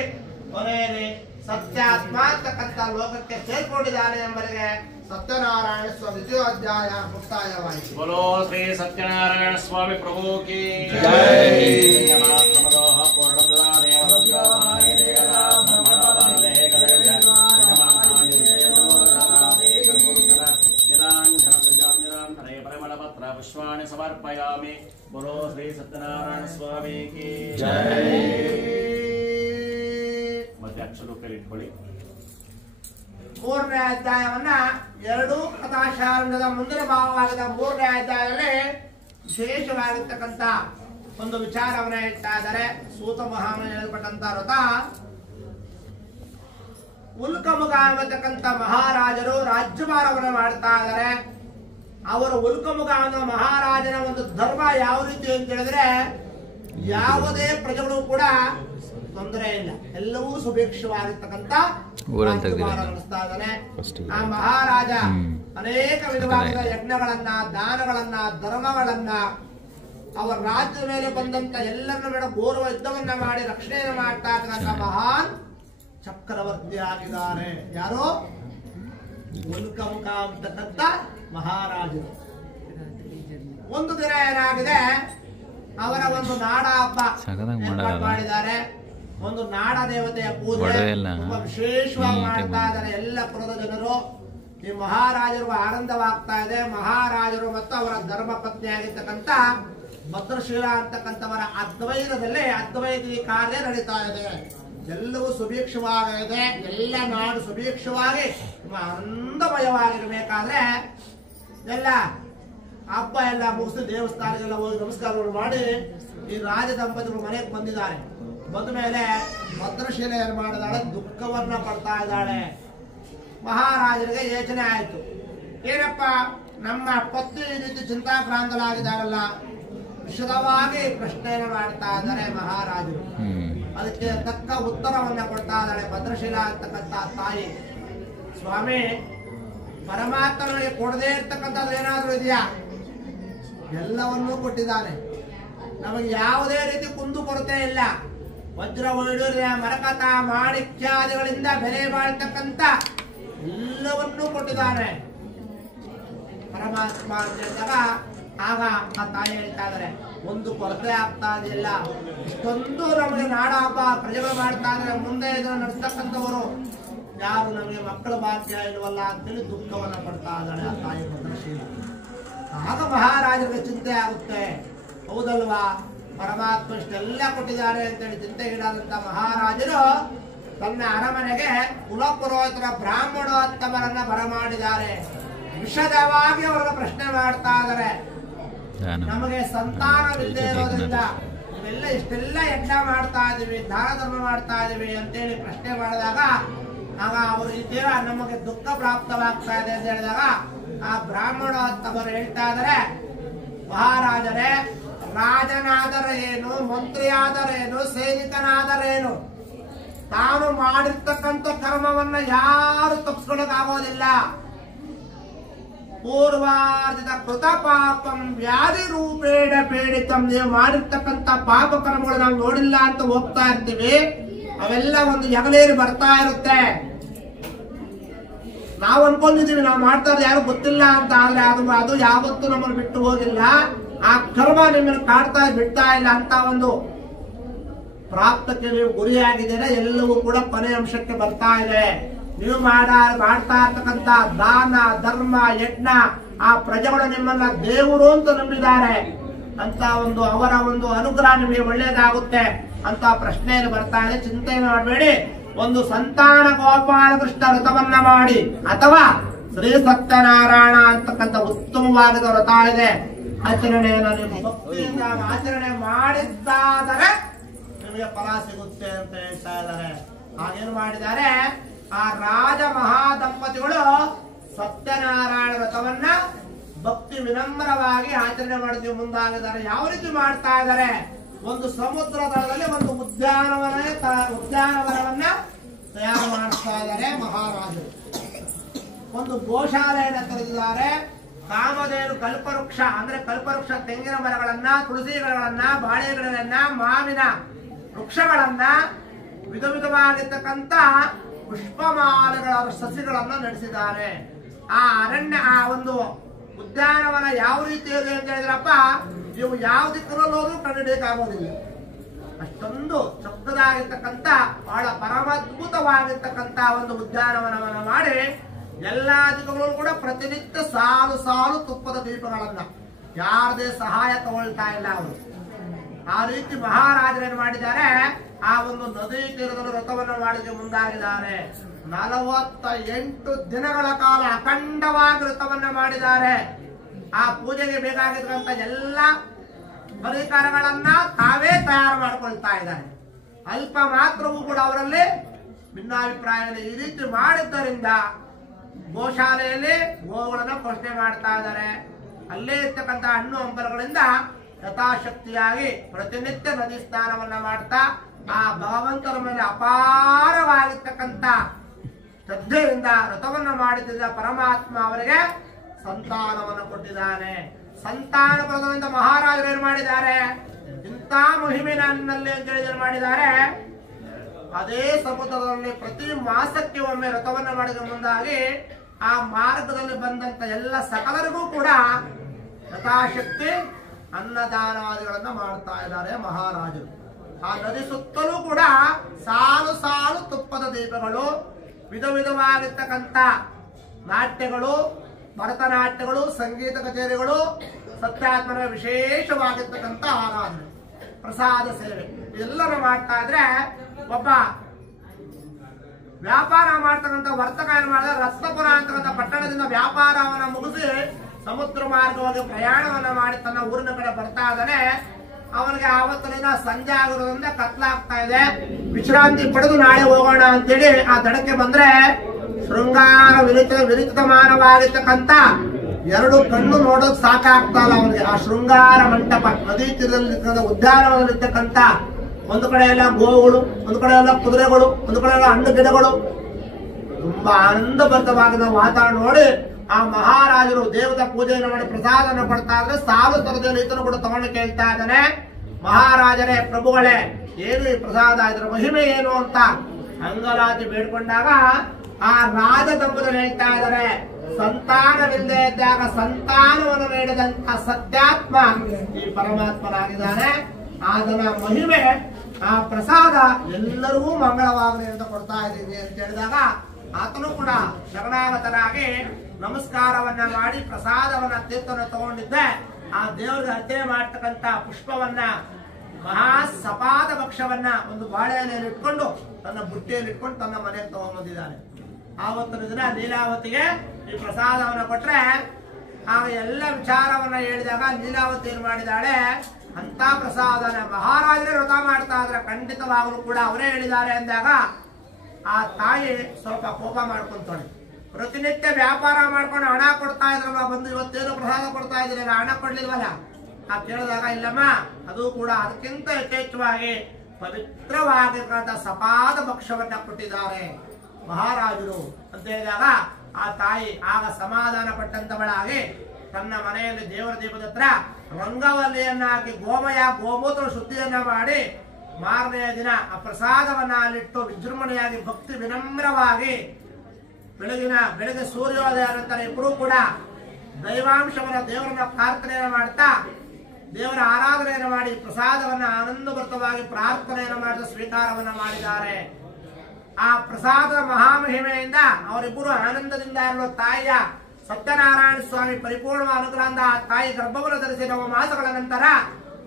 ಕೊನೆಯಲ್ಲಿ ಸತ್ಯಾತ್ಮ ಅಂತಕ್ಕಂಥ ಲೋಕಕ್ಕೆ ಸೇರ್ಕೊಂಡಿದ್ದಾನೆ ಎಂಬರಿಗೆ ಸತ್ಯನಾರಾಯಣ ಸ್ವಾಮಿ ದ್ವಿತೀಯೋಧ್ಯಾಯ ಮುಕ್ತಾಯವಾಯಿತು. बोलो श्री सत्यनारायण स्वामी प्रभु की जय। पुष्पाणि समर्पयामि। बोलो श्री सत्यनारायण स्वामी की जय। ಮತ್ತೆ ಅಕ್ಷರೂಪದಲ್ಲಿ ಇಟ್ಕೊಳ್ಳಿ. 3ನೇ ಅಧ್ಯಾಯವನ್ನ 2 ಕಥಾಶಾರಂಗದ ಮುಂದಿನ ಭಾಗವಾದ 3ನೇ ಅಧ್ಯಾಯದಲ್ಲಿ ವಿಶೇಷವಾಗಿರ್ತಕ್ಕಂಥ ಒಂದು ವಿಚಾರವನ್ನ ಹೇಳ್ತಾ ಇದ್ದಾರೆ. ಸೂತ ಮಹಾಮುನಿ ಹೇಳ್ಪಟ್ಟಂತ ವ್ರತ ಉಲ್ಕಮುಗ ಅನ್ನತಕ್ಕಂಥ ಮಹಾರಾಜರು ರಾಜ್ಯಭಾರವನ್ನ ಮಾಡ್ತಾ ಇದ್ದಾರೆ. ಅವರು ಉಲ್ಕಮುಗ ಅನ್ನೋ ಮಹಾರಾಜನ ಒಂದು ಧರ್ಮ ಯಾವ ರೀತಿ ಅಂತ ಹೇಳಿದ್ರೆ, ಯಾವುದೇ ಪ್ರಜೆಗಳು ಕೂಡ ತೊಂದರೆ ಇಲ್ಲ, ಎಲ್ಲವೂ ಸುಭಿಕ್ಷವಾಗಿರ್ತಕ್ಕಂಥ ನಡೆಸ್ತಾ ಇದ್ದಾನೆ. ಆ ಮಹಾರಾಜ ಅನೇಕ ವಿಧವಾದ ಯಜ್ಞಗಳನ್ನ, ದಾನಗಳನ್ನ, ಧರ್ಮಗಳನ್ನ, ಅವರ ರಾಜ್ಯದ ಮೇಲೆ ಬಂದಂತ ಎಲ್ಲರನ್ನ ಮೇಲೆ ಗೌರವ ಯುದ್ಧವನ್ನ ಮಾಡಿ ರಕ್ಷಣೆಯನ್ನು ಮಾಡ್ತಾ ಇರ್ತಕ್ಕಂಥ ಮಹಾನ್ ಚಕ್ರವರ್ತಿ ಆಗಿದ್ದಾರೆ. ಯಾರು? ಉಲ್ಕಮುಖ ಅಂತಕ್ಕಂಥ ಮಹಾರಾಜರು. ಒಂದು ದಿನ ಏನಾಗಿದೆ, ಅವರ ಒಂದು ನಾಡ ಹಬ್ಬ ಮಾಡಿದ್ದಾರೆ. ಒಂದು ನಾಡ ದೇವತೆಯ ಪೂಜೆ ತುಂಬಾ ವಿಶೇಷವಾಗಿ ಮಾಡ್ತಾ ಇದ್ದಾರೆ ಎಲ್ಲ ಪುರದ ಜನರು. ಈ ಮಹಾರಾಜರು ಆನಂದವಾಗ್ತಾ ಇದೆ. ಮಹಾರಾಜರು ಮತ್ತು ಅವರ ಧರ್ಮ ಪತ್ನಿ ಆಗಿರ್ತಕ್ಕಂಥ ಭದ್ರಶೀಲ ಅಂತಕ್ಕಂಥವರ ಅದ್ವೈತದಲ್ಲಿ ಅದ್ವೈತಿ ಕಾರ್ಯ ನಡೀತಾ ಇದೆ. ಎಲ್ಲವೂ ಸುಭೀಕ್ಷವಾಗಿದೆ. ಎಲ್ಲ ನಾಡು ಸುಭೀಕ್ಷವಾಗಿ ಆನಂದಮಯವಾಗಿರ್ಬೇಕಾದ್ರೆ ಎಲ್ಲ ಹಬ್ಬ ಎಲ್ಲ ಮುಗಿಸಿ ದೇವಸ್ಥಾನಕ್ಕೆಲ್ಲ ಹೋಗಿ ನಮಸ್ಕಾರಗಳು ಮಾಡಿ ಈ ರಾಜ ದಂಪತಿಗಳು ಮನೆಗೆ ಬಂದಿದ್ದಾರೆ. ಬಂದ ಮೇಲೆ ಭದ್ರಶೀಲ ಏನ್ ಮಾಡಿದಾಳೆ, ದುಃಖವನ್ನ ಪಡ್ತಾ ಇದ್ದಾಳೆ. ಮಹಾರಾಜರಿಗೆ ಯೋಚನೆ ಆಯ್ತು, ಏನಪ್ಪ ನಮ್ಮ ಪತ್ನಿ ಈ ರೀತಿ ಚಿಂತಾಕ್ರಾಂತರಾಗಿದ್ದಾರಲ್ಲ. ವಿಶದವಾಗಿ ಪ್ರಶ್ನೆಯನ್ನು ಮಾಡ್ತಾ ಇದ್ದಾರೆ ಮಹಾರಾಜರು. ಅದಕ್ಕೆ ತಕ್ಕ ಉತ್ತರವನ್ನ ಕೊಡ್ತಾ ಇದ್ದಾಳೆ ಭದ್ರಶೀಲ ಅಂತಕ್ಕಂಥ ತಾಯಿ. ಸ್ವಾಮಿ, ಪರಮಾತ್ಮನಿಗೆ ಕೊಡದೇ ಇರ್ತಕ್ಕಂಥದ್ದು ಏನಾದ್ರೂ ಇದೆಯಾ? ಎಲ್ಲವನ್ನೂ ಕೊಟ್ಟಿದ್ದಾನೆ. ನಮಗೆ ಯಾವುದೇ ರೀತಿ ಕುಂದು ಕೊರತೆ ಇಲ್ಲ. ವಜ್ರ ವೈಡೂರ್ಯ ಮರಕತ ಮಾಣಿಕ್ಯಾದಿಗಳಿಂದ ಬೆಲೆ ಬಾಳ್ತಕ್ಕಂಥ ಎಲ್ಲವನ್ನೂ ಕೊಟ್ಟಿದ್ದಾನೆ ಪರಮಾತ್ಮ ಅಂತ ಹೇಳಿದಾಗ, ಆಗ ಆ ತಾಯಿ ಹೇಳ್ತಾ ಇದ್ದಾರೆ, ಒಂದು ಕೊರತೆ ಆಗ್ತಾ ಇದೆಯಲ್ಲ. ಇಷ್ಟೊಂದು ನಮಗೆ ನಾಡ ಹಬ್ಬ ಪ್ರಜೆಗಳು ಮಾಡ್ತಾ ಇದ್ದಾರೆ, ಮುಂದೆ ಇದನ್ನು ನಡೆಸ್ತಕ್ಕಂಥವರು ಯಾರು, ನಮಗೆ ಮಕ್ಕಳ ಭಾಗ್ಯ ಇಲ್ವಲ್ಲ ಅಂತೇಳಿ ದುಃಖವನ್ನ ಪಡ್ತಾ ಇದ್ದಾಳೆ ಆ ತಾಯಿ ಭದ್ರಶೀಲ. ಆಗ ಮಹಾರಾಜರಿಗೆ ಚಿಂತೆ ಆಗುತ್ತೆ, ಹೌದಲ್ವಾ? ಪರಮಾತ್ಮ ಇಷ್ಟೆಲ್ಲ ಕೊಟ್ಟಿದ್ದಾರೆ ಅಂತೇಳಿ ಚಿಂತೆಗೀಡಾದಂತ ಮಹಾರಾಜರು ತನ್ನ ಅರಮನೆಗೆ ಕುಲಪುರೋಹಿತರ ಬ್ರಾಹ್ಮಣೋತ್ತಮರನ್ನ ಬರಮಾಡಿದ್ದಾರೆ. ವಿಶದವಾಗಿ ಅವರನ್ನ ಪ್ರಶ್ನೆ ಮಾಡ್ತಾ ಇದ್ದಾರೆ. ನಮಗೆ ಸಂತಾನವಿಲ್ಲದೆ ಇರೋದ್ರಿಂದ ಇವೆಲ್ಲ ಇಷ್ಟೆಲ್ಲ ಯಜ್ಞ ಮಾಡ್ತಾ ಇದೀವಿ, ದಾನ ಧರ್ಮ ಮಾಡ್ತಾ ಇದೀವಿ ಅಂತೇಳಿ ಪ್ರಶ್ನೆ ಮಾಡಿದಾಗ ಆಗ ಅವರು ಈ ತೀರ ನಮಗೆ ದುಃಖ ಪ್ರಾಪ್ತವಾಗ್ತಾ ಇದೆ ಅಂತ ಹೇಳಿದಾಗ ಆ ಬ್ರಾಹ್ಮಣೋತ್ತಮರು ಹೇಳ್ತಾ ಇದ್ದಾರೆ, ಮಹಾರಾಜರೇ, ರಾಜನಾದರೆ ಏನು, ಮಂತ್ರಿಯಾದರೇನು, ಸೈನಿಕನಾದರೇನು, ತಾನು ಮಾಡಿರ್ತಕ್ಕಂಥ ಕರ್ಮವನ್ನ ಯಾರು ತಪ್ಪಿಸ್ಕೊಳ್ಳೋಕ್ಕಾಗೋದಿಲ್ಲ. ಪೂರ್ವಾರ್ಜಿತ ಕೃತ ಪಾಪಂ ವ್ಯಾಧಿ ರೂಪೇಣ ಪೀಡಿತಂ. ನೀವು ಮಾಡಿರ್ತಕ್ಕಂಥ ಪಾಪ ಕರ್ಮಗಳು ನಾವು ನೋಡಿಲ್ಲ ಅಂತ ಹೋಗ್ತಾ ಇರ್ತೀವಿ, ಅವೆಲ್ಲ ಒಂದು ಹೆಗಲೇರಿ ಬರ್ತಾ ಇರುತ್ತೆ. ನಾವು ಅನ್ಕೊಂಡಿದೀವಿ ನಾವು ಮಾಡ್ತಾ ಇರೋದು ಯಾರು ಗೊತ್ತಿಲ್ಲ ಅಂತ, ಆದ್ರೆ ಅದು ಯಾವತ್ತೂ ನಮ್ಮನ್ನು ಬಿಟ್ಟು ಹೋಗಿಲ್ಲ. ಆ ಕರ್ಮ ನಿಮ್ಮನ್ನು ಕಾಡ್ತಾ ಬಿಡ್ತಾ ಇಲ್ಲ ಅಂತ ಒಂದು ಪ್ರಾಪ್ತಕ್ಕೆ ನೀವು ಗುರಿಯಾಗಿದ್ದೀರಾ. ಎಲ್ಲವೂ ಕೂಡ ಕೊನೆ ಅಂಶಕ್ಕೆ ಬರ್ತಾ ಇದೆ. ನೀವು ಮಾಡ್ತಾ ಇರ್ತಕ್ಕಂಥ ದಾನ ಧರ್ಮ ಯಜ್ಞ ಆ ಪ್ರಜೆಗಳು ನಿಮ್ಮನ್ನ ದೇವರು ಅಂತ ನಂಬಿದ್ದಾರೆ ಅಂತ ಒಂದು ಅವರ ಒಂದು ಅನುಗ್ರಹ ನಿಮಗೆ ಒಳ್ಳೇದಾಗುತ್ತೆ ಅಂತ ಪ್ರಶ್ನೆಯಲ್ಲಿ ಬರ್ತಾ ಇದೆ. ಚಿಂತೆ ಮಾಡಬೇಡಿ. ಒಂದು ಸಂತಾನ ಗೋಪಾಲಕೃಷ್ಣ ವ್ರತವನ್ನ ಮಾಡಿ ಅಥವಾ ಶ್ರೀ ಸತ್ಯನಾರಾಯಣ ಅಂತಕ್ಕಂಥ ಉತ್ತಮವಾದ ವ್ರತ ಇದೆ. ಆಚರಣೆಯನ್ನು ನೀವು ಭಕ್ತಿಯಿಂದ ಆಚರಣೆ ಮಾಡಿದ್ದಾದರೆ ನಿಮಗೆ ಫಲ ಸಿಗುತ್ತೆ ಅಂತ ಹೇಳ್ತಾ ಇದ್ದಾರೆ. ಹಾಗೇನು ಮಾಡಿದ್ದಾರೆ, ಆ ರಾಜ ಮಹಾದಂಪತಿಗಳು ಸತ್ಯನಾರಾಯಣ ವ್ರತವನ್ನ ಭಕ್ತಿ ವಿನಮ್ರವಾಗಿ ಆಚರಣೆ ಮಾಡಿದ್ವಿ ಮುಂದಾಗಿದ್ದಾರೆ. ಯಾವ ರೀತಿ ಮಾಡ್ತಾ ಇದ್ದಾರೆ, ಒಂದು ಸಮುದ್ರ ತಳದಲ್ಲಿ ಒಂದು ಉದ್ಯಾನವನವನ್ನ ತಯಾರು ಮಾಡ್ತಾ ಇದ್ದಾರೆ ಮಹಾರಾಜರು. ಒಂದು ಗೋಶಾಲೆಯನ್ನ ತೆರೆದಿದ್ದಾರೆ. ಕಾಮಧೇನು ಕಲ್ಪವೃಕ್ಷ ಅಂದ್ರೆ ಕಲ್ಪವೃಕ್ಷ ತೆಂಗಿನ ಮರಗಳನ್ನ, ತುಳಸಿ ಗಿಡಗಳನ್ನ, ಬಾಳೆ ಗಿಡಗಳನ್ನ, ಮಾವಿನ ವೃಕ್ಷಗಳನ್ನ, ವಿಧ ವಿಧವಾಗಿರ್ತಕ್ಕಂಥ ಪುಷ್ಪಮಾಲೆಗಳ ಸಸಿಗಳನ್ನ ನಡೆಸಿದ್ದಾರೆ. ಆ ಅರಣ್ಯ ಆ ಒಂದು ಉದ್ಯಾನವನ ಯಾವ ರೀತಿ ಇದೆ ಅಂತ ಹೇಳಿದ್ರಪ್ಪ, ಇವು ಯಾವ ದಿಕ್ಕಲ್ಲೂ ಕಂಡುಹಿಡಿಯಕ್ಕಾಗೋದಿಲ್ಲ. ಅಷ್ಟೊಂದು ಚೊಕ್ಕದಾಗಿರ್ತಕ್ಕಂಥ ಬಹಳ ಪರಮಾದ್ಭುತವಾಗಿರ್ತಕ್ಕಂಥ ಒಂದು ಉದ್ಯಾನವನವನ್ನ ಮಾಡಿ ಎಲ್ಲಾ ದಿಕ್ಕುಗಳು ಕೂಡ ಪ್ರತಿನಿತ್ಯ ಸಾಲು ಸಾಲು ತುಪ್ಪದ ದೀಪಗಳನ್ನ, ಯಾರದೇ ಸಹಾಯ ತಗೊಳ್ತಾ ಇಲ್ಲ ಅವರು. ಆ ರೀತಿ ಮಹಾರಾಜರೇನು ಮಾಡಿದ್ದಾರೆ, ಆ ಒಂದು ನದಿ ತೀರದಲ್ಲಿ ವ್ರತವನ್ನು ಮಾಡಲಿಕ್ಕೆ ಮುಂದಾಗಿದ್ದಾರೆ. 48 ದಿನಗಳ ಕಾಲ ಅಖಂಡವಾಗಿ ವ್ರತವನ್ನ ಮಾಡಿದ್ದಾರೆ. ಆ ಪೂಜೆಗೆ ಬೇಕಾಗಿರ್ತಕ್ಕಂಥ ಎಲ್ಲ ಪರಿಕರಗಳನ್ನ ತಾವೇ ತಯಾರು ಮಾಡ್ಕೊಳ್ತಾ ಇದ್ದಾರೆ. ಅಲ್ಪ ಮಾತ್ರವೂ ಕೂಡ ಅವರಲ್ಲಿ ಭಿನ್ನಾಭಿಪ್ರಾಯ ಇದೆ. ಈ ರೀತಿ ಮಾಡಿದ್ದರಿಂದ ಗೋಶಾಲೆಯಲ್ಲಿ ಗೋವುಗಳನ್ನ ಪೋಷಣೆ ಮಾಡ್ತಾ ಇದ್ದಾರೆ. ಅಲ್ಲೇ ಇರ್ತಕ್ಕಂಥ ಹಣ್ಣು ಹಂಪಲುಗಳಿಂದ ಯಥಾಶಕ್ತಿಯಾಗಿ ಪ್ರತಿನಿತ್ಯ ನದಿ ಸ್ನಾನವನ್ನ ಮಾಡ್ತಾ ಆ ಭಗವಂತನ ಮೇಲೆ ಅಪಾರವಾಗಿರ್ತಕ್ಕಂಥ ಶ್ರದ್ಧೆಯಿಂದ ವ್ರತವನ್ನ ಮಾಡಿದ್ದ ಪರಮಾತ್ಮ ಅವರಿಗೆ ಸಂತಾನವನ್ನು ಕೊಟ್ಟಿದ್ದಾನೆ. ಸಂತಾನ ಪಡೆದರಿಂದ ಮಹಾರಾಜರು ಏನ್ ಮಾಡಿದ್ದಾರೆ, ಇಂಥ ಮಹಿಮೆ ನನ್ನಲ್ಲಿ ಅಂತ ಹೇಳಿ ಮಾಡಿದ್ದಾರೆ. ಅದೇ ಸಮುದ್ರದಲ್ಲಿ ಪ್ರತಿ ಮಾಸಕ್ಕೆ ಒಮ್ಮೆ ವ್ರತವನ್ನ ಮಾಡಿದ ಮುಂದಾಗಿ ಆ ಮಾರ್ಗದಲ್ಲಿ ಬಂದಂತ ಎಲ್ಲ ಸಕಲರಿಗೂ ಕೂಡ ಯಥಾಶಕ್ತಿ ಅನ್ನದಾನಾದಿಗಳನ್ನ ಮಾಡ್ತಾ ಇದ್ದಾರೆ ಮಹಾರಾಜರು. ಆ ನದಿ ಸುತ್ತಲೂ ಕೂಡ ಸಾಲು ಸಾಲು ತುಪ್ಪದ ದೀಪಗಳು, ವಿಧ ವಿಧವಾಗಿರ್ತಕ್ಕಂಥ ನಾಟ್ಯಗಳು, ಭರತನಾಟ್ಯಗಳು, ಸಂಗೀತ ಕಚೇರಿಗಳು, ಸತ್ಯಾತ್ಮನ ವಿಶೇಷವಾಗಿರ್ತಕ್ಕಂಥ ಆರಾಧನೆ, ಪ್ರಸಾದ ಸೇವೆ ಎಲ್ಲರೂ ಮಾಡ್ತಾ ಇದ್ರೆ ಒಬ್ಬ ವ್ಯಾಪಾರ ಮಾಡ್ತಕ್ಕಂಥ ವರ್ತಕ ಏನ್ ಮಾಡಿದ್ರೆ ರತ್ನಪುರ ಅಂತಕ್ಕಂಥ ಪಟ್ಟಣದಿಂದ ವ್ಯಾಪಾರವನ್ನ ಮುಗಿಸಿ ಸಮುದ್ರ ಮಾರ್ಗವಾಗಿ ಪ್ರಯಾಣವನ್ನ ಮಾಡಿ ತನ್ನ ಊರಿನ ಕಡೆ ಬರ್ತಾ ಇದ್ದಾನೆ. ಅವನಿಗೆ ಆವತ್ತಿನಿಂದ ಸಂಜೆ ಆಗಿರೋದ್ರಿಂದ ಕತ್ಲಾಗ್ತಾ ಇದೆ. ವಿಶ್ರಾಂತಿ ಪಡೆದು ನಾಳೆ ಹೋಗೋಣ ಅಂತೇಳಿ ಆ ದಡಕ್ಕೆ ಬಂದ್ರೆ ಶೃಂಗಾರ ವಿರಚಿತಮಾನವಾಗಿರ್ತಕ್ಕಂಥ 2 ಕಣ್ಣು ನೋಡೋಕ್ ಸಾಕಾಗ್ತಲ್ಲ ಅವನಿಗೆ. ಆ ಶೃಂಗಾರ ಮಂಟಪ ನದಿ ತೀರದಲ್ಲಿ ಉದ್ಯಾನವನದಲ್ಲಿರ್ತಕ್ಕಂಥ ಒಂದು ಕಡೆ ಎಲ್ಲ ಗೋವುಗಳು, ಒಂದು ಕಡೆ ಎಲ್ಲ ಕುದುರೆಗಳು, ಒಂದು ಕಡೆ ಎಲ್ಲ ಹಣ್ಣು ಗಿಡಗಳು, ತುಂಬಾ ಆನಂದಭರಿತವಾದ ವಾತಾವರಣ ನೋಡಿ ಆ ಮಹಾರಾಜರು ದೇವತಾ ಪೂಜೆಯನ್ನು ಮಾಡಿ ಪ್ರಸಾದವನ್ನು ಕೊಡ್ತಾ ಇದ್ರೆ ಸಾಲು ತರದಲ್ಲಿ ಈತನು ಕೂಡ ತಗೊಂಡು ಕೇಳ್ತಾ ಇದ್ದಾನೆ, ಮಹಾರಾಜರೇ ಪ್ರಭುಗಳೇ ಏನು ಈ ಪ್ರಸಾದ, ಇದ್ರ ಮಹಿಮೆ ಏನು ಅಂತ ಅಂಗಲಾತಿ ಬೇಡ್ಕೊಂಡಾಗ ಆ ರಾಜ ದಂಪತಿಗಳು ಹೇಳ್ತಾ ಇದ್ದಾರೆ, ಸಂತಾನವಿಲ್ಲದೆ ಇದ್ದಾಗ ಸಂತಾನವನ್ನು ನೀಡಿದಂತ ಸತ್ಯಾತ್ಮ ಈ ಪರಮಾತ್ಮನಾಗಿದ್ದಾನೆ. ಅದರ ಮಹಿಮೆ ಆ ಪ್ರಸಾದ ಎಲ್ಲರಿಗೂ ಮಂಗಳವಾಗಲಿ ಅಂತ ಕೊಡ್ತಾ ಇದ್ದೀವಿ ಅಂತ ಹೇಳಿದಾಗ ಆತನು ಕೂಡ ಶರಣಾಗತನಾಗಿ ನಮಸ್ಕಾರವನ್ನ ಮಾಡಿ ಪ್ರಸಾದವನ್ನ ತೀರ್ಥವನ್ನು ತಗೊಂಡಿದ್ದೆ. ಆ ದೇವರಿಗೆ ಅರ್ಚನೆ ಮಾಡ್ತಕ್ಕಂತ ಪುಷ್ಪವನ್ನ ಮಹಾ ಸಪಾದ ಭಕ್ಷ್ಯವನ್ನ ಒಂದು ಬಾಳೆಯಲ್ಲಿ ಇಟ್ಕೊಂಡು ತನ್ನ ಬುಟ್ಟಿಯಲ್ಲಿ ಇಟ್ಕೊಂಡು ತನ್ನ ಮನೆಗೆ ತಗೊಂಡ್ಬಂದಿದ್ದಾನೆ. ಆವತ್ತಿನ ದಿನ ಲೀಲಾವತಿಗೆ ಈ ಪ್ರಸಾದವನ್ನ ಕೊಟ್ರೆ ಆಗ ಎಲ್ಲ ವಿಚಾರವನ್ನ ಹೇಳಿದಾಗ ಲೀಲಾವತಿ ಏನ್ ಮಾಡಿದಾಳೆ, ಅಂತ ಪ್ರಸಾದನ ಮಹಾರಾಜರೇ ವ್ರತ ಮಾಡ್ತಾ ಇದ್ರೆ ಖಂಡಿತವಾಗಲೂ ಕೂಡ ಅವರೇ ಹೇಳಿದ್ದಾರೆ ಅಂದಾಗ ಆ ತಾಯಿ ಸ್ವಲ್ಪ ಕೋಪ ಮಾಡ್ಕೊಂತಾಳೆ. ಪ್ರತಿನಿತ್ಯ ವ್ಯಾಪಾರ ಮಾಡ್ಕೊಂಡು ಹಣ ಕೊಡ್ತಾ ಇದ್ರಲ್ಲ, ಬಂದು ಇವತ್ತೇನು ಪ್ರಸಾದ ಕೊಡ್ತಾ ಇದ್ರಲ್ಲ, ಹಣ ಕೊಡ್ಲಿಲ್ವಲ್ಲ? ಆ ಕೇಳಿದಾಗ ಇಲ್ಲಮ್ಮ, ಅದು ಕೂಡ ಅದಕ್ಕಿಂತ ಯಥೇಚ್ಛವಾಗಿ ಪವಿತ್ರವಾಗಿರ್ತಕ್ಕಂಥ ಸಪಾದ ಭಕ್ಷ್ಯವನ್ನ ಕೊಟ್ಟಿದ್ದಾರೆ ಮಹಾರಾಜರು ಅಂತ ಹೇಳಿದಾಗ ಆ ತಾಯಿ ಆಗ ಸಮಾಧಾನ ಪಟ್ಟಂತವಳಾಗಿ ತನ್ನ ಮನೆಯಲ್ಲಿ ದೇವರ ದೀಪದ ಹತ್ರ ರಂಗವಲ್ಲಿಯನ್ನ ಹಾಕಿ ಗೋಮೂತ್ರ ಶುದ್ಧಿಯನ್ನ ಮಾಡಿ ಮಾರನೆಯ ದಿನ ಆ ಪ್ರಸಾದವನ್ನ ಅಲ್ಲಿಟ್ಟು ವಿಜೃಂಭಣೆಯಾಗಿ ಭಕ್ತಿ ವಿನಮ್ರವಾಗಿ ಬೆಳಗ್ಗೆ ಸೂರ್ಯೋದಯ ನಂತರ ಇಬ್ಬರೂ ಕೂಡ ದೈವಾಂಶವನ್ನ ದೇವರನ್ನ ಪ್ರಾರ್ಥನೆಯನ್ನು ಮಾಡ್ತಾ ದೇವರ ಆರಾಧನೆಯನ್ನು ಮಾಡಿ ಪ್ರಸಾದವನ್ನ ಆನಂದಭರಿತವಾಗಿ ಪ್ರಾರ್ಥನೆಯನ್ನು ಮಾಡಿದ ಸ್ವೀಕಾರವನ್ನ ಮಾಡಿದ್ದಾರೆ. ಆ ಪ್ರಸಾದದ ಮಹಾಮಹಿಮೆಯಿಂದ ಅವರಿಬ್ಬರು ಆನಂದದಿಂದ ಇರುವ ತಾಯಿಯ ಸತ್ಯನಾರಾಯಣ ಸ್ವಾಮಿ ಪರಿಪೂರ್ಣವಾದ ಅನುಗ್ರಹದಿಂದ ಆ ತಾಯಿ ಗರ್ಭವನ್ನು ಧರಿಸಿ 9 ಮಾಸಗಳ ನಂತರ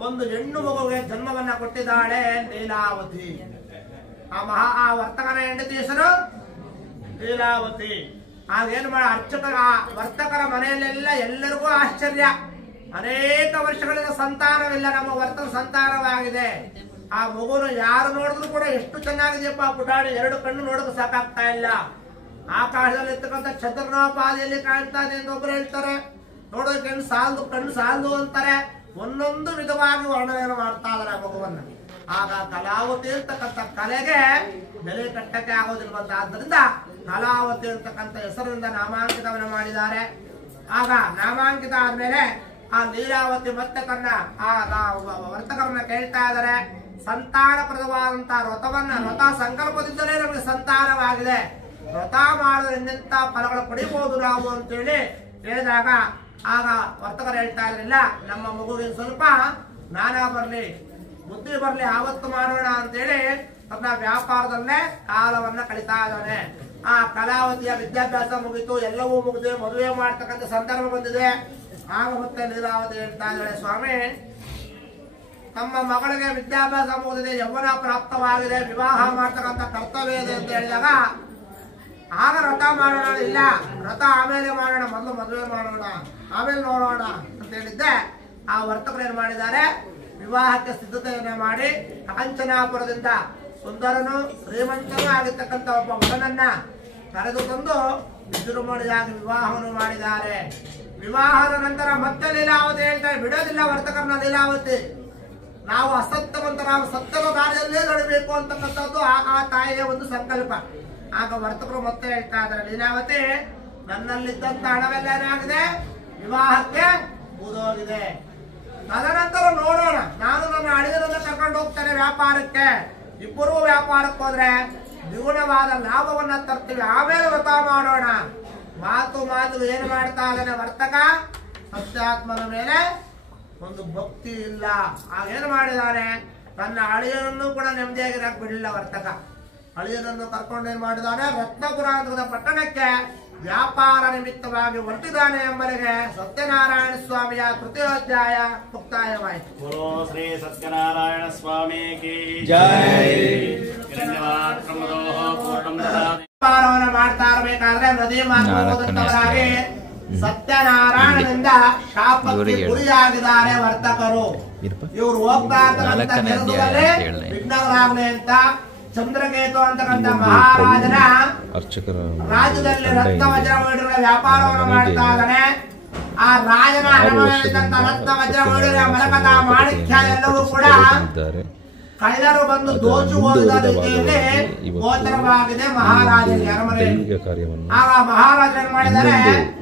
ಒಂದು ಹೆಣ್ಣು ಮಗುವಿಗೆ ಜನ್ಮವನ್ನ ಕೊಟ್ಟಿದ್ದಾಳೆ ಲೀಲಾವತಿ. ಆ ವರ್ತಕನ ಹೆಂಡತಿ ಹೆಸರು ಲೀಲಾವತಿ. ಆಗೇನು ಮಾಡ ವರ್ತಕರ ಮನೆಯಲ್ಲೆಲ್ಲ ಎಲ್ಲರಿಗೂ ಆಶ್ಚರ್ಯ. ಅನೇಕ ವರ್ಷಗಳಿಂದ ಸಂತಾನವಿಲ್ಲ, ನಮ್ಮ ವರ್ತಕ ಸಂತಾನವಾಗಿದೆ. ಆ ಮಗುನು ಯಾರು ನೋಡಿದ್ರು ಕೂಡ ಎಷ್ಟು ಚೆನ್ನಾಗಿದೆಯಪ್ಪ ಪುಟಾಣಿ, 2 ಕಣ್ಣು ನೋಡೋದು ಸಾಕಾಗ್ತಾ ಇಲ್ಲ. ಆಕಾಶದಲ್ಲಿ ಇರ್ತಕ್ಕಂಥ ಚಂದ್ರನೋಪಾದಿಯಲ್ಲಿ ಕಾಣ್ತಾ ಇದೆ ಅಂತ ಒಬ್ರು ಹೇಳ್ತಾರೆ, ನೋಡೋಕೆ ಕಣ್ಣು ಸಾಲದು ಅಂತಾರೆ. ಒಂದೊಂದು ವಿಧವಾಗಿ ವರ್ಣನೆಯನ್ನು ಮಾಡ್ತಾ ಇದಾರೆ ಆ ಮಗುವನ್ನ. ಆಗ ಕಲಾವತಿ ಇರ್ತಕ್ಕಂಥ ಕಲೆಗೆ ಬೆಲೆ ಕಟ್ಟಕ್ಕೆ ಆಗೋದಿಲ್ವಂತ, ಆದ್ದರಿಂದ ಕಲಾವತಿ ಇರ್ತಕ್ಕಂಥ ಹೆಸರಿನಿಂದ ನಾಮಾಂಕಿತವನ್ನು ಮಾಡಿದ್ದಾರೆ. ಆಗ ನಾಮಾಂಕಿತ ಆದ್ಮೇಲೆ ಆ ಲೀಲಾವತಿ ಮತ್ತೆ ತನ್ನ ಆ ವರ್ತಕರನ್ನ ಕೇಳ್ತಾ ಇದ್ದಾರೆ, ಸಂತಾನಪ್ರದವಾದಂತಹ ವ್ರತ ಸಂಕಲ್ಪದಿಂದಲೇ ನಮಗೆ ಸಂತಾನವಾಗಿದೆ, ವ್ರತ ಮಾಡೋದ್ರಿಂದ ಫಲಗಳು ಪಡಿಬಹುದು ನಾವು ಅಂತೇಳಿ ಹೇಳಿದಾಗ ಆಗ ವರ್ತಕರು ಹೇಳ್ತಾ ಇದ್ರಿಲ್ಲ, ನಮ್ಮ ಮಗುವಿನ ಸ್ವಲ್ಪ ಜ್ಞಾನ ಬರ್ಲಿ, ಬುದ್ಧಿ ಬರ್ಲಿ, ಆವತ್ತು ಮಾಡೋಣ ಅಂತೇಳಿ ತನ್ನ ವ್ಯಾಪಾರದಲ್ಲೇ ಕಾಲವನ್ನ ಕಳೀತಾ ಇದ್ದಾನೆ. ಆ ಕಲಾವತಿಯ ವಿದ್ಯಾಭ್ಯಾಸ ಮುಗಿತು, ಎಲ್ಲವೂ ಮುಗಿದು ಮದುವೆ ಮಾಡ್ತಕ್ಕಂಥ ಸಂದರ್ಭ ಬಂದಿದೆ. ಆಗ ಮತ್ತೆ ಲೀಲಾವತಿ ಹೇಳ್ತಾ ಇದ್ದಾಳೆ, ಸ್ವಾಮಿ ನಮ್ಮ ಮಗಳಿಗೆ ವಿದ್ಯಾಭ್ಯಾಸ ಮುಗಿದಿದೆ, ಯೌವನ ಪ್ರಾಪ್ತವಾಗಿದೆ, ವಿವಾಹ ಮಾಡ್ತಕ್ಕಂಥ ಕರ್ತವ್ಯ ಇದೆ ಅಂತ ಹೇಳಿದಾಗ ಆಗ ವ್ರತ ಮಾಡೋಣ, ಇಲ್ಲ ವ್ರತ ಆಮೇಲೆ ಮಾಡೋಣ, ಮೊದಲು ಮದುವೆ ಮಾಡೋಣ, ಆಮೇಲೆ ನೋಡೋಣ ಅಂತ ಹೇಳಿದ್ದೆ. ಆ ವರ್ತಕರು ಏನ್ ಮಾಡಿದ್ದಾರೆ, ವಿವಾಹಕ್ಕೆ ಸಿದ್ಧತೆಯನ್ನ ಮಾಡಿ ಕಾಂಚನಾಪುರದಿಂದ ಸುಂದರನು ಶ್ರೀಮಂತನೂ ಆಗಿರ್ತಕ್ಕಂಥ ಒಬ್ಬ ಮಗನನ್ನ ಕರೆದು ತಂದು ವಿಜೃಂಭಣೆಯಾಗಿ ವಿವಾಹವನ್ನು ಮಾಡಿದ್ದಾರೆ. ವಿವಾಹದ ನಂತರ ಮತ್ತೆ ಲೀಲಾವತಿ ಹೇಳ್ತಾರೆ, ಬಿಡೋದಿಲ್ಲ ವರ್ತಕರನ್ನ ಲೀಲಾವತಿ, ನಾವು ನಾವು ಸತ್ಯದ ದಾರಿಯಲ್ಲೇ ನಡಬೇಕು ಅಂತಕ್ಕಂಥದ್ದು ಆ ತಾಯಿಯ ಒಂದು ಸಂಕಲ್ಪ. ಆಗ ವರ್ತಕರು ಮತ್ತೆ ಹೇಳ್ತಾ ಇದ್ದಾರೆ, ಲೀಲಾವತಿ ನನ್ನಲ್ಲಿದ್ದಂತ ಹಣವೆಲ್ಲ ಏನಾಗಿದೆ, ವಿವಾಹಕ್ಕೆ ಮುಗಿದೋಗಿದೆ, ತದನಂತರ ನೋಡೋಣ, ನಾನು ನನ್ನ ಅಳಿಯರನ್ನ ಕರ್ಕೊಂಡು ಹೋಗ್ತೇನೆ ವ್ಯಾಪಾರಕ್ಕೆ, ಇಬ್ಬರೂ ವ್ಯಾಪಾರಕ್ಕೆ ಹೋದ್ರೆ ದ್ವಿಗುಣವಾದ ಲಾಭವನ್ನ ತರ್ತೀವಿ, ಆಮೇಲೆ ವ್ರತ ಮಾಡೋಣ. ಮಾತು ಏನು ಮಾಡ್ತಾ ಇದ್ದಾನೆ ವರ್ತಕ, ಸತ್ಯಾತ್ಮನ ಮೇಲೆ ಒಂದು ಭಕ್ತಿ ಇಲ್ಲ. ಆಗೇನು ಮಾಡಿದಾನೆ, ತನ್ನ ಅಳಿಯನನ್ನು ಕೂಡ ನೆಮ್ಮದಿಯಾಗಿರಕ್ ಬಿಡಲಿಲ್ಲ ವರ್ತಕ. ಅಳಿಯನನ್ನು ಕರ್ಕೊಂಡು ಏನ್ ಮಾಡಿದಾನೆ, ರತ್ನಪುರ ಪಟ್ಟಣಕ್ಕೆ ವ್ಯಾಪಾರ ನಿಮಿತ್ತವಾಗಿ ಹೊರಟಿದ್ದಾನೆ ಎಂಬರಿಗೆ ಸತ್ಯನಾರಾಯಣ ಸ್ವಾಮಿಯ ತೃತೀಯೋಧ್ಯಾಯ ಮುಕ್ತಾಯವಾಯಿತು. ಗುರು ಶ್ರೀ ಸತ್ಯನಾರಾಯಣ ಸ್ವಾಮಿ ಕಿ ಜೈ. ವ್ಯಾಪಾರವನ್ನು ಮಾಡ್ತಾ ಇರಬೇಕಾದ್ರೆ ನದಿ ಮಾರ್ಗವಾಗಿ ಸತ್ಯನಾರಾಯಣನಿಂದ ಶಾಪಕ್ಕೆ ಗುರಿಯಾಗಿದ್ದಾರೆ ವರ್ತಕರು. ಇವರು ಹೋಗ್ತಾ ಇರ್ತಕ್ಕಂಥ ವಿಘ್ನರಾಗಲಿ ಅಂತ ಚಂದ್ರಕೇತು ಅಂತಕ್ಕಂಥ ಮಹಾರಾಜನ ರಾಜ್ಯದಲ್ಲಿ ರತ್ನ ವಜ್ರವೈಢೂರ್ಯ ವ್ಯಾಪಾರವನ್ನು ಮಾಡ್ತಾ ಇದ್ದಾನೆ. ಆ ರಾಜನ ಅರಮನೆಯಲ್ಲಿದ್ದಂತ ರತ್ನ ವಜ್ರವೈಢೂರ್ಯ ಮರಕತ ಮಾಣಿಕ್ಯ ಎಲ್ಲವೂ ಕೂಡ ಕಳ್ಳರು ಬಂದು ದೋಚು ಹೋದ ರೀತಿಯಲ್ಲಿ ಗೋಚರವಾಗಿದೆ ಮಹಾರಾಜನಿಗೆ ಅರಮನೆಯಲ್ಲಿ. ಆಗ ಮಹಾರಾಜರು ಏನ್ ಮಾಡಿದ್ದಾರೆ,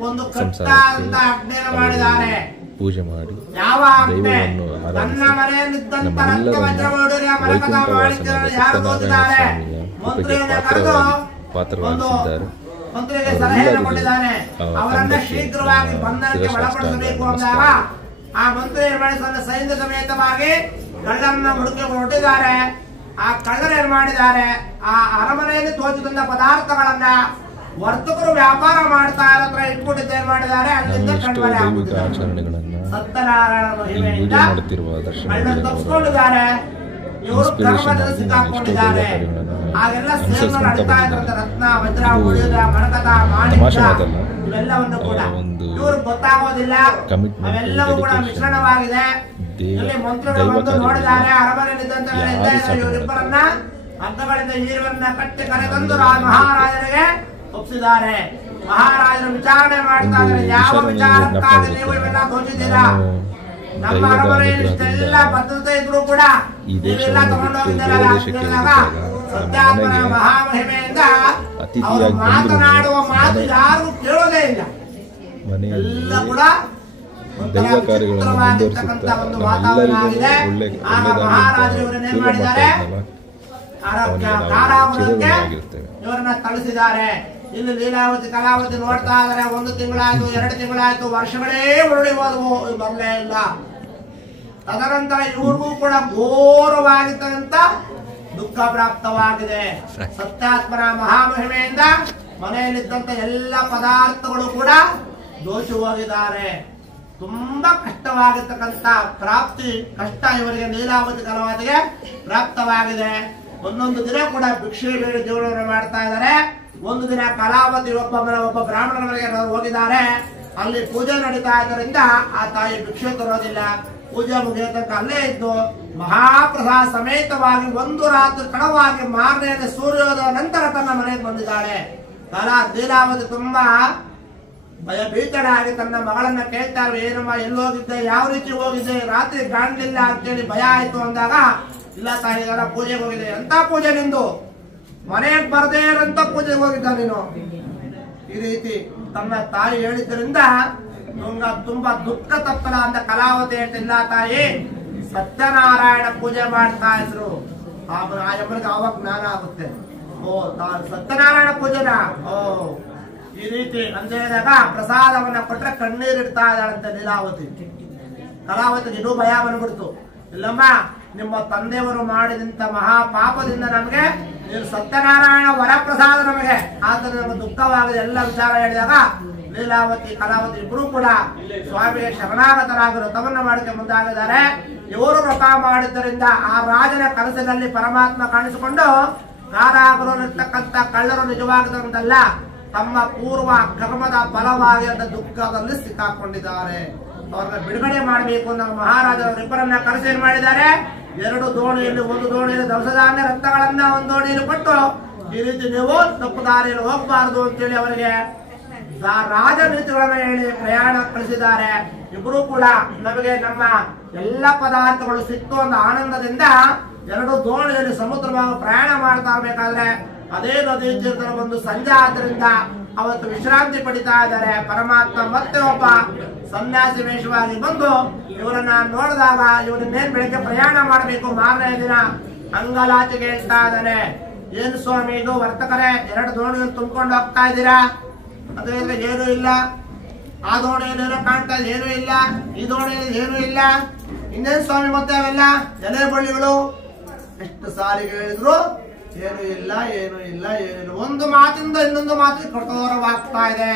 ಒಂದು ಕಟ್ಟಾದಂತ ಅಗ್ನಿಯನ್ನು ಮಾಡಿದ್ದಾರೆ. ಪೂಜೆ ಮಾಡಿ ಯಾವ ಅಗ್ನಿ, ತನ್ನ ಮನೆಯಲ್ಲಿದ್ದಂತ ರತ್ನ ವಜ್ರವೈಢೂರ್ಯ ಮರಕತ ಮಾಣಿಕ್ಯರನ್ನು ಯಾರು ದೋಚಿದ್ದಾರೆ, ಮಂತ್ರಿಯನ್ನು ಕರೆದು ಮಂತ್ರಿಗೆ ಸಲಹೆಯನ್ನು ಕೊಟ್ಟಿದ್ದಾನೆ, ಅವರನ್ನ ಶೀಘ್ರವಾಗಿ ಬಂಧನಕ್ಕೆ ಒಳಪಡಿಸಬೇಕು ಅಂದಾಗ ಆ ಮಂತ್ರಿ ಏನ್ ಮಾಡಿ ತನ್ನ ಸೈನ್ಯ ಸಮೇತವಾಗಿ ಕಳ್ಳನ್ನ ಹುಡುಕಿ ಹೊರಟಿದ್ದಾರೆ. ಆ ಕಳ್ಳರು ಏನ್ ಮಾಡಿದ್ದಾರೆ, ಆ ಅರಮನೆಯಲ್ಲಿ ದೋಚಿದಂತ ಪದಾರ್ಥಗಳನ್ನ ವರ್ತಕರು ವ್ಯಾಪಾರ ಮಾಡ್ತಾ ಇರೋ ಇಟ್ಬಿಟ್ಟಿದ್ದು ಏನ್ ಮಾಡಿದ್ದಾರೆ, ಅಲ್ಲಿಂದ ಕಣ್ಮರೆ ಆಗ್ಬಿಟ್ಟಿದ್ದಾರೆ. ಸತ್ಯನಾರಾಯಣ ಮಹಿಮೆಯಿಂದ ಅಣ್ಣ ತಪ್ಪಿಸ್ಕೊಂಡಿದ್ದಾರೆ. ಇವರು ಕರ್ಮದಲ್ಲಿ ಸಿಕ್ಕಾಕೊಂಡಿದ್ದಾರೆ. ಹಾಗೆಲ್ಲ ಸೇರ್ನ ನಡೀತಾ ಇದ್ರಂತ ರತ್ನ ವಜ್ರ ಉಳಿದ ಮಣಕದ ಮಾಣಿಕ್ಯ ಇವೆಲ್ಲವನ್ನು ಕೂಡ ಇವ್ರು ಗೊತ್ತಾಗೋದಿಲ್ಲ. ಅವೆಲ್ಲವೂ ಕೂಡ ಮಿಶ್ರಣವಾಗಿದೆ. ಇಲ್ಲಿ ಮಂತ್ರಿಗಳು ಬಂದು ನೋಡಿದ್ದಾರೆ. ಅರಮನೆಯಲ್ಲಿದ್ದಂತ ಇವರಿಬ್ಬರನ್ನ ಹಗ್ಗಗಳಿಂದ ಈರುವನ್ನ ಕಟ್ಟಿ ಕರೆತಂದು ಮಹಾರಾಜರಿಗೆ ಒಪ್ಪಿಸಿದ್ದಾರೆ. ಮಹಾರಾಜರು ವಿಚಾರಣೆ ಮಾಡ್ತಾ ಇದ್ದಾರೆ. ಯಾವ ವಿಚಾರಕ್ಕಾಗಿ ನೀವು ಇವೆಲ್ಲ ದೋಚಿದ್ದೀರಾ? ನಮ್ಮ ಅರಮನೆಯಲ್ಲಿ ಇಷ್ಟೆಲ್ಲ ಭದ್ರತೆ ಇದ್ರು ಕೂಡ ನೀವೆಲ್ಲ ತಗೊಂಡೋಗಿದ್ದಾರಲ್ಲ ಸತ್ಯಾತ್ಮನ ಮಹಾಮಹಿಮೆಯಿಂದ ಅವರು ಮಾತನಾಡುವ ಮಾತು ಯಾರು ಕೇಳೋದೇ ಇಲ್ಲ. ಎಲ್ಲ ಕೂಡ ದೈವ ಕಾರ್ಯಗಳನ್ನು ಮುಂದುವರಿಸುತ್ತಾ ನಮ್ಮೆಲ್ಲರಿಗೂ ಮಹಾರಾಜರವರನ್ನೇನ್ ಮಾಡಿದ್ದಾರೆ? ಕಾರಾಗೃಹಕ್ಕೆ ಇವರನ್ನ ಕಳಿಸಿದ್ದಾರೆ. ಇಲ್ಲಿ ಲೀಲಾವತಿ ಕಲಾವತಿ ನೋಡ್ತಾ ಇದಾರೆ. 1 ತಿಂಗಳಾಯ್ತು, 2 ತಿಂಗಳಾಯ್ತು, ವರ್ಷಗಳೇ ಉರುಳಿ ಹೋದವು, ಬರಲೇ ಇಲ್ಲ. ತದನಂತರ ಇವ್ರಿಗೂ ಕೂಡ ಘೋರವಾಗಿರ್ತಕ್ಕಂಥ ದುಃಖ ಪ್ರಾಪ್ತವಾಗಿದೆ. ಸತ್ಯಾತ್ಮನ ಮಹಾಮಹಿಮೆಯಿಂದ ಮನೆಯಲ್ಲಿದ್ದಂತ ಎಲ್ಲ ಪದಾರ್ಥಗಳು ಕೂಡ ದೋಷಿ ಹೋಗಿದ್ದಾರೆ. ತುಂಬಾ ಕಷ್ಟವಾಗಿರ್ತಕ್ಕಂಥ ಪ್ರಾಪ್ತಿ ಕಷ್ಟ ಇವರಿಗೆ ಲೀಲಾವತಿ ಕಲಾವತಿಗೆ ಪ್ರಾಪ್ತವಾಗಿದೆ. ಒಂದೊಂದು ದಿನ ಕೂಡ ಭಿಕ್ಷೆ ಬೇಡಿ ಜೀವನವನ್ನು ಮಾಡ್ತಾ ಇದ್ದಾರೆ. ಒಂದು ದಿನ ಕಲಾವತಿ ಒಬ್ಬ ಬ್ರಾಹ್ಮಣರ ಮನೆಗೆ ಹೋಗಿದ್ದಾರೆ. ಅಲ್ಲಿ ಪೂಜೆ ನಡೀತಾ ಇದ್ದರಿಂದ ಆ ತಾಯಿ ಭಿಕ್ಷೆ ತರೋದಿಲ್ಲ. ಪೂಜೆ ಮುಗಿಯ ತನಕ ಅಲ್ಲೇ ಇದ್ದು ಮಹಾಪ್ರಸಾದ ಸಮೇತವಾಗಿ 1 ರಾತ್ರಿ ಕಡವಾಗಿ ಮಾರನೇ ಸೂರ್ಯೋದಯ ನಂತರ ತನ್ನ ಮನೆಗೆ ಬಂದಿದ್ದಾಳೆ. ಲೀಲಾವತಿ ತುಂಬಾ ಭಯಭೀತಳಾಗಿ ತನ್ನ ಮಗಳನ್ನ ಕೇಳ್ತಾರೆ, ಏನಮ್ಮ ಎಲ್ಲೋಗಿದ್ದೆ, ಯಾವ ರೀತಿ ಹೋಗಿದ್ದೆ, ರಾತ್ರಿ ಕಾಣಲಿಲ್ಲ ಅಂತೇಳಿ ಭಯ ಆಯ್ತು ಅಂದಾಗ, ಇಲ್ಲ ತಾಯಿ ಪೂಜೆಗೆ ಹೋಗಿದೆ. ಎಂತ ಪೂಜೆ ನಿಂದು? ಮನೆಗೆ ಬರದೇ ಇರಂತ ಪೂಜೆಗೆ ಹೋಗಿದ್ದ ನೀನು. ಈ ರೀತಿ ತನ್ನ ತಾಯಿ ಹೇಳಿದ್ರಿಂದ ತುಂಬಾ ದುಃಖ ತಪ್ಪಲ ಅಂತ ಕಲಾವತಿ ಹೇಳ್ತಿಲ್ಲ. ತಾಯಿ ಸತ್ಯನಾರಾಯಣ ಪೂಜೆ ಮಾಡ್ತಾ ಇದ್ರು. ಆ ಯಮ್ಮನಿಗೆ ಆವಾಗ ಜ್ಞಾನ ಆಗುತ್ತೆ. ಓ ಸತ್ಯನಾರಾಯಣ ಪೂಜೆನಾ? ಓ ಈ ರೀತಿ ಅಂತ ಹೇಳಿದಾಗ ಪ್ರಸಾದವನ್ನ ಕೊಟ್ರೆ ಕಣ್ಣೀರಿಡ್ತಾ ಇದ್ದಾಳಂತೆ ಲೀಲಾವತಿ. ಕಲಾವತಿಗೆ ಇನ್ನೂ ಭಯ ಬಂದ್ಬಿಡ್ತು. ಇಲ್ಲಮ್ಮ, ನಿಮ್ಮ ತಂದೆಯವರು ಮಾಡಿದಂತ ಮಹಾಪಾಪದಿಂದ ನಮಗೆ ನೀನು ಸತ್ಯನಾರಾಯಣ ವರಪ್ರಸಾದ ನಮಗೆ, ಆದ್ರೆ ನಮಗೆ ದುಃಖವಾಗಿದೆ. ಎಲ್ಲ ವಿಚಾರ ಹೇಳಿದಾಗ ಲೀಲಾವತಿ ಕಲಾವತಿ ಇಬ್ರು ಕೂಡ ಸ್ವಾಮಿಗೆ ಶರಣಾಗತರಾಗಿ ವ್ರತವನ್ನ ಮಾಡಿಕೆ ಮುಂದಾಗಿದ್ದಾರೆ. ಇವರು ವ್ರತ ಮಾಡಿದ್ದರಿಂದ ಆ ರಾಜನ ಕನಸಿನಲ್ಲಿ ಪರಮಾತ್ಮ ಕಾಣಿಸಿಕೊಂಡು ಕಾರಾಗೃಹದಲ್ಲಿರ್ತಕ್ಕಂಥ ಕಳ್ಳರು ನಿಜವಾಗದಂತಲ್ಲ, ತಮ್ಮ ಪೂರ್ವ ಕರ್ಮದ ಫಲವಾಗಿ ಅಂತ ದುಃಖದಲ್ಲಿ ಸಿಕ್ಕಾಕೊಂಡಿದ್ದಾರೆ. ಅವ್ರನ್ನ ಬಿಡುಗಡೆ ಮಾಡಬೇಕು ಅಂತ ಮಹಾರಾಜರವರಿಬ್ಬರನ್ನ ಕರೆಸಿ ಏನ್ ಮಾಡಿದ್ದಾರೆ? 2 ದೋಣಿಯಲ್ಲಿ, 1 ದೋಣಿಯಲ್ಲಿ ದವಸಧಾನ್ಯ ರತ್ನಗಳನ್ನ 1 ದೋಣಿಯಲ್ಲಿ ಕೊಟ್ಟು, ಈ ರೀತಿ ನೀವು ತಪ್ಪು ದಾರಿಯಲ್ಲಿ ಹೋಗಬಾರದು ಅಂತೇಳಿ ಅವರಿಗೆ ರಾಜನೀತಿಗಳನ್ನ ಹೇಳಿ ಪ್ರಯಾಣ ಕಳಿಸಿದ್ದಾರೆ. ಇಬ್ರು ಕೂಡ ನಮಗೆ ನಮ್ಮ ಎಲ್ಲ ಪದಾರ್ಥಗಳು ಸಿಕ್ತು ಅಂತ ಆನಂದದಿಂದ 2 ದೋಣಿಯಲ್ಲಿ ಸಮುದ್ರವಾಗಿ ಪ್ರಯಾಣ ಮಾಡ್ತಾ ಇರಬೇಕಾದ್ರೆ ಅದೇ ನದಿ ತೀರ್ಥದ ಒಂದು ಸಂಜೆ ಆದ್ದರಿಂದ ಅವತ್ತು ವಿಶ್ರಾಂತಿ ಪಡಿತಾ ಇದ್ದಾರೆ. ಪರಮಾತ್ಮ ಮತ್ತೆ ಒಬ್ಬ ಸನ್ಯಾಸಿ ವೇಷವಾಗಿ ಬಂದು ಇವರನ್ನ ನೋಡಿದಾಗ ಇವರನ್ನೇನ್ ಬೆಳಿಗ್ಗೆ ಪ್ರಯಾಣ ಮಾಡಬೇಕು ಮಾರನೇ ದಿನ ಅಂಗಲಾಚಿಗೆ ಹೇಳ್ತಾ ಇದ್ದಾನೆ. ಏನು ಸ್ವಾಮಿ ಇದು ವರ್ತಕರೇ, 2 ದೋಣಿಯಲ್ಲಿ ತುಂಬಿಕೊಂಡು ಹೋಗ್ತಾ ಇದ್ದೀರಾ? ಅದ್ರಿಂದ ಏನೂ ಇಲ್ಲ. ಆ ದೋಣಿಯಲ್ಲೇನೋ ಕಾಣ್ತಾ ಏನೂ ಇಲ್ಲ, ಈ ದೋಣಿಯಲ್ಲಿ ಏನೂ ಇಲ್ಲ. ಇನ್ನೇನ್ ಸ್ವಾಮಿ ಮತ್ತೆ ಅವೆಲ್ಲ ಎಲೆ ಬಳ್ಳಿಗಳು? ಎಷ್ಟು ಸಾರಿಗೆ ಹೇಳಿದ್ರು ಏನು ಇಲ್ಲ, ಏನು ಇಲ್ಲ, ಏನಿಲ್ಲ. ಒಂದು ಮಾತಿಂದ ಇನ್ನೊಂದು ಮಾತಿಗೆ ಕಠೋರವಾಗ್ತಾ ಇದೆ.